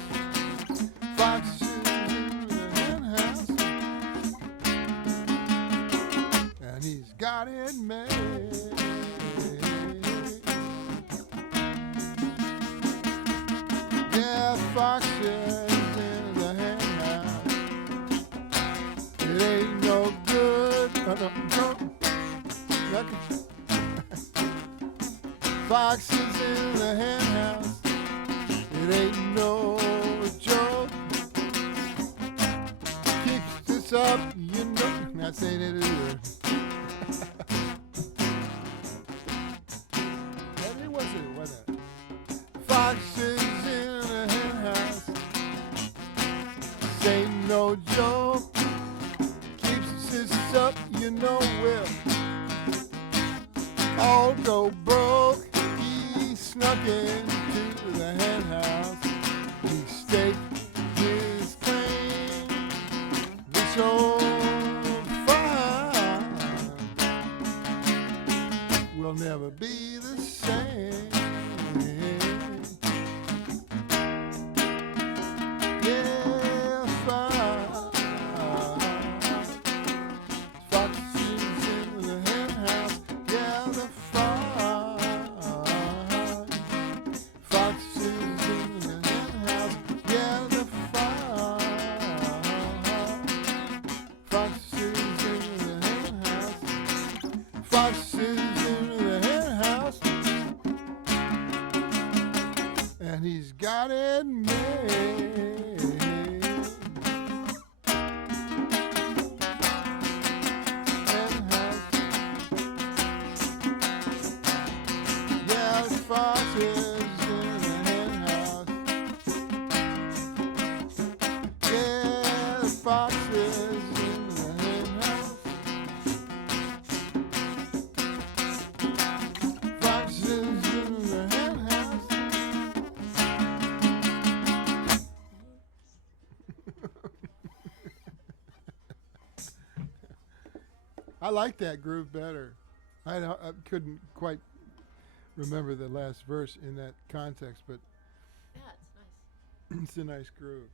Foxes in the hen house. And he's got it made. Yeah, foxes in the hen house. It ain't no good. Foxes in the hen house. It ain't no joke. Kicks this up, you know. That's ain't it either. Maybe was it? Foxes in the hen house. This ain't no joke. Keeps this up, you know we'll all go broke. He snuck into the hen house. He staked his claim. This old fire will never be the same. Yeah, fire. Foxes in the hen house. Yeah, the fire. And he's got it made. Hen house. Yeah, there's foxes in the hen house. Yeah, there's foxes in the hen house. Foxes in the hen house. I like that groove better. I couldn't quite remember the last verse in that context, but Yeah, it's nice. it's a nice groove.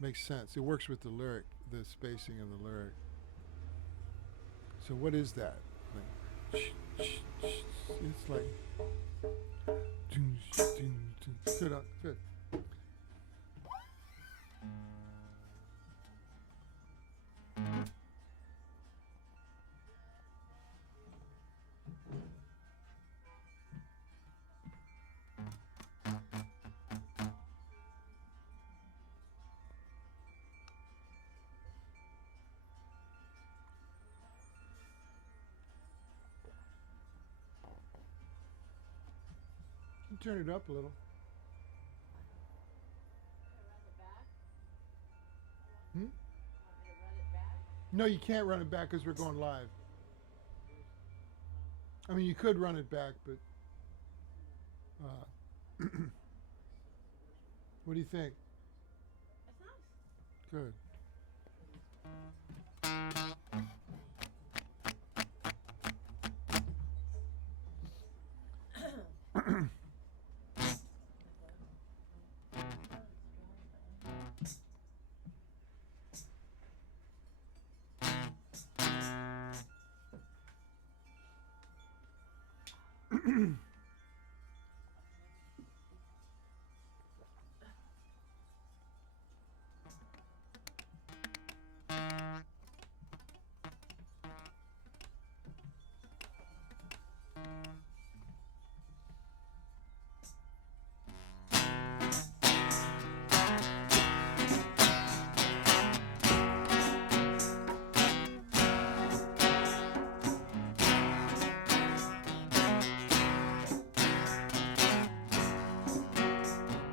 Makes sense. It works with the lyric, the spacing of the lyric. So what is that? It's like good. Good. Turn it up a little. Hmm? No, you can't run it back because we're going live. I mean, you could run it back, but what do you think? It's nice. Good.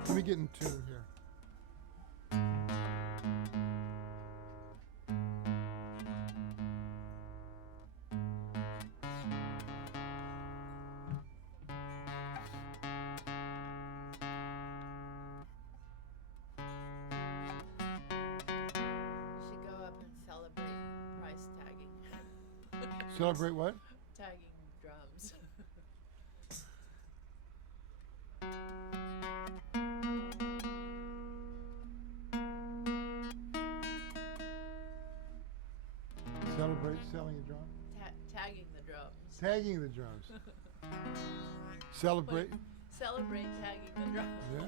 Let me get in tune here. You should go up and celebrate price tagging. Celebrate what? Tagging drums. Celebrate selling a drum? Tagging the drums. Tagging the drums. Celebrate. Celebrate tagging the drums. Yeah.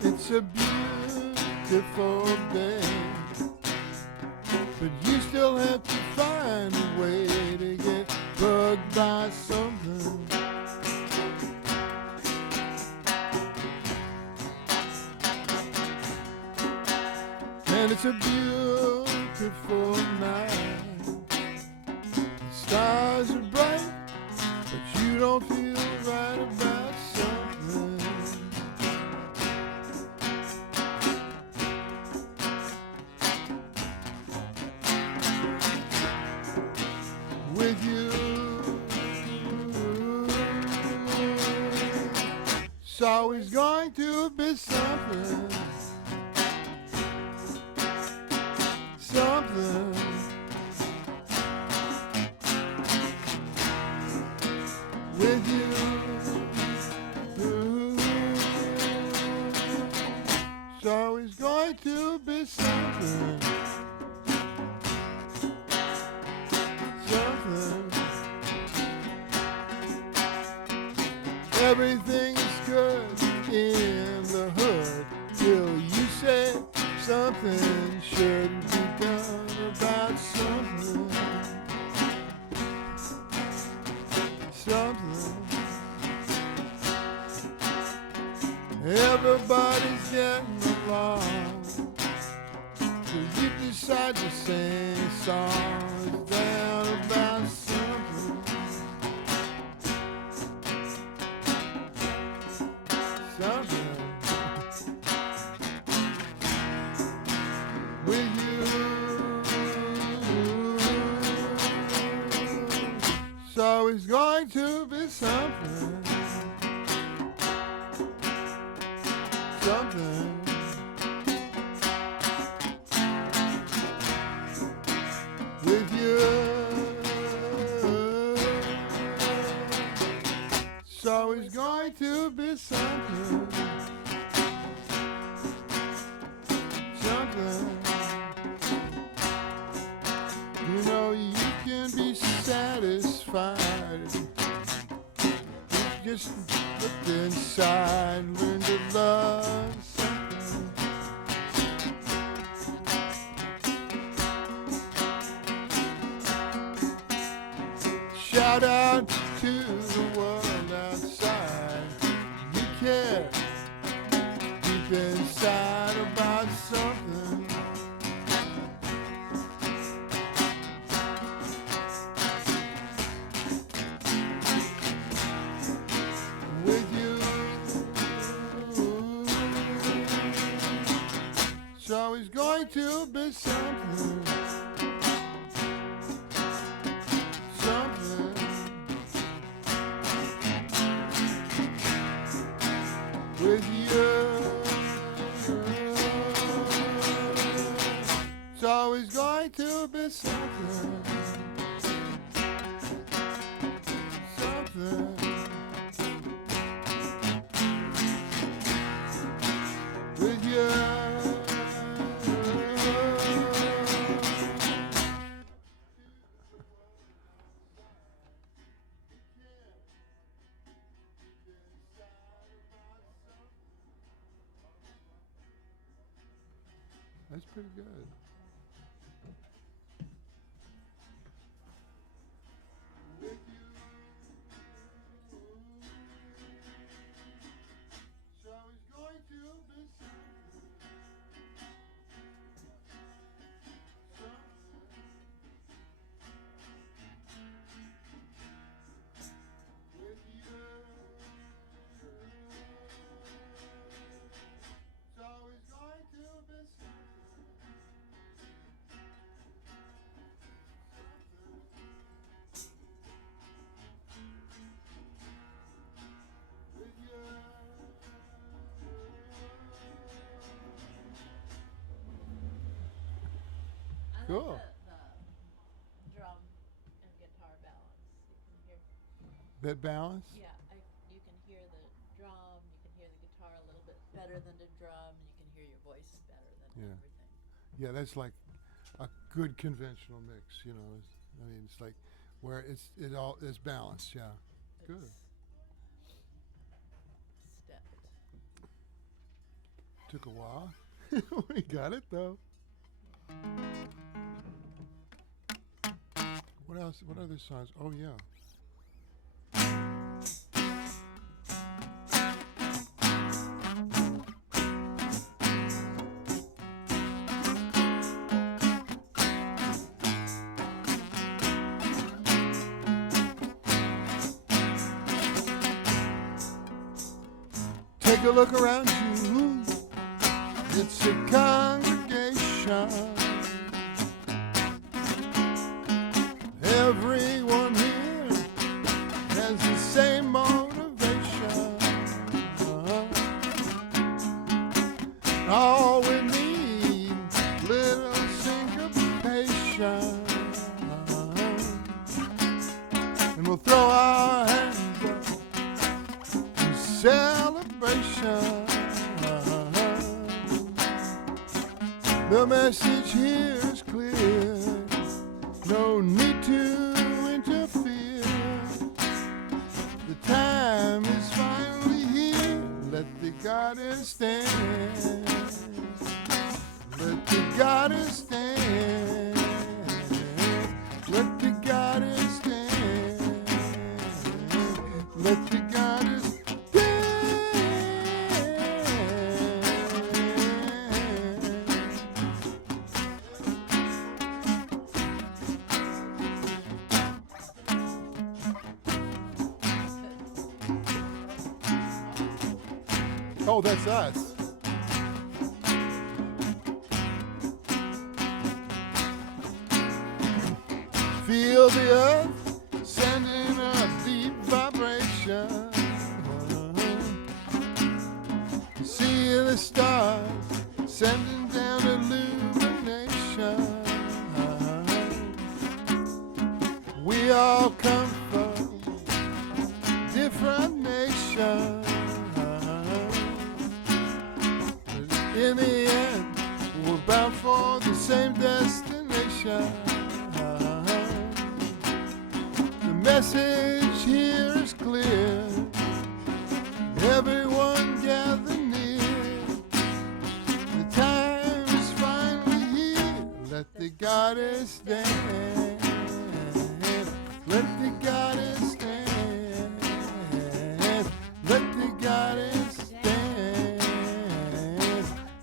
It's a beautiful day, but you still have to find a way to get bugged by something. And it's a beautiful night. The stars are bright, but you don't feel right about something. With you, It's always going to be something. Something. With you. It's always going to be something. Something. Everything is good in the hood till you say something should be done about something. Something. Everybody's getting along. So you decide to sing songs down about something. Something. With you. It's always going to be something. Something. With you. It's always going to be something. Something. You know you can be satisfied. Just look inside, learn to love something. Shout out to the world outside. You care deep inside about something. With you, it's always going to be something. Something. With you, it's always going to be something. Something. With you. That's pretty good. With you. It's always going to be something. With you. It's always going to be something. With you. I Cool. like the drum and guitar balance. You can hear. That balance? Yeah, you can hear the drum. You can hear the guitar a little bit better than the drum. You can hear your voice better than Yeah. everything. Yeah, that's like a good conventional mix, you know. I mean, it's like where it's balanced, yeah. Good. It's stepped. Took a while. We got it though. What else? What other songs? Oh yeah. Take a look around you. It's a congregation. Everyone here has the same motivation. celebration. The message here is clear. No need to interfere. The time is finally here. Let the goddess stand. Let the goddess stand. Let the goddess stand. Let the goddess stand. Oh, that's us. Feel the earth sending a deep vibration. See the stars sending down illumination. We all come from different nations. In the end, we're bound for the same destination. The message here is clear. Everyone gather near. The time is finally here. Let the goddess stand. Let the goddess stand. Let the goddess stand.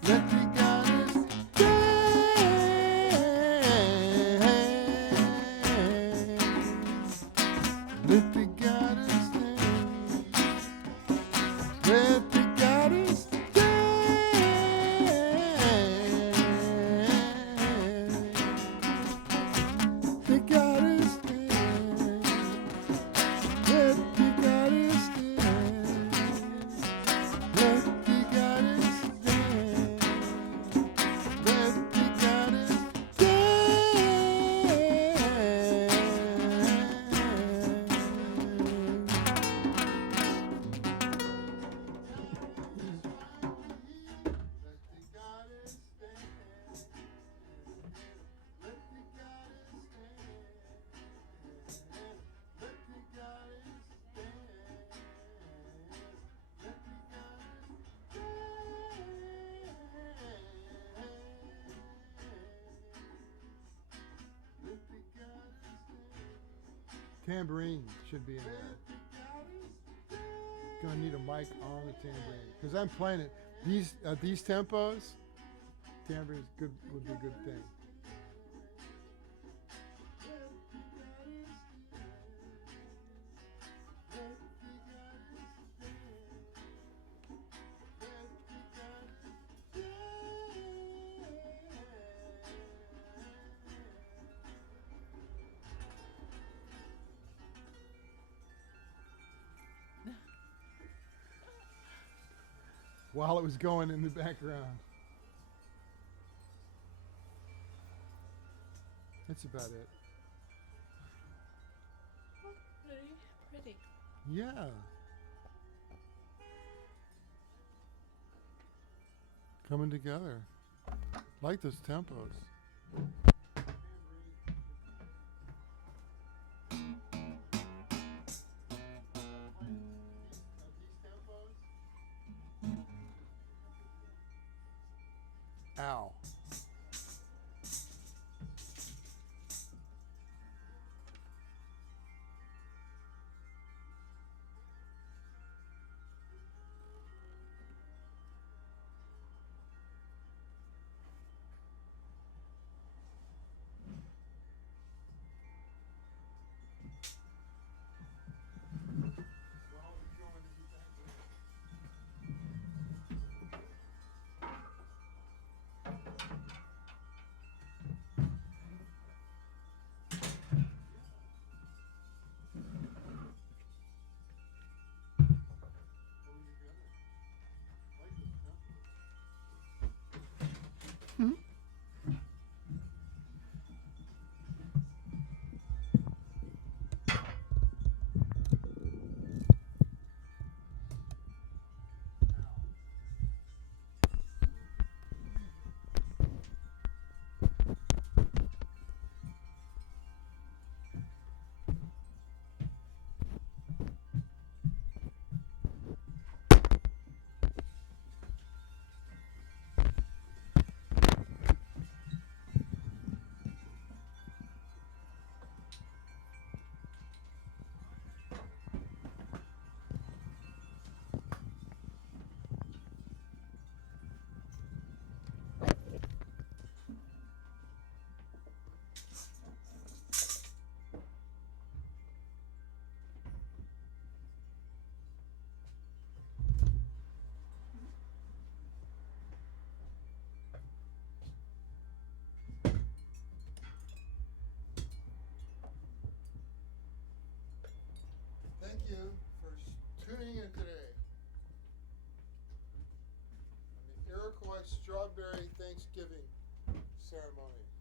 Let the goddess stand. Let the goddess stand. Let the goddess stand. The goddess stand. Let the goddess stand. Let the goddess stand. Let the goddess tambourine should be in there. Gonna need a mic on the tambourine because I'm playing it. These tempos, tambourine would be a good thing. While it was going in the background. That's about it. Pretty. Yeah. Coming together. Like those tempos. Ow. strawberry Thanksgiving ceremony.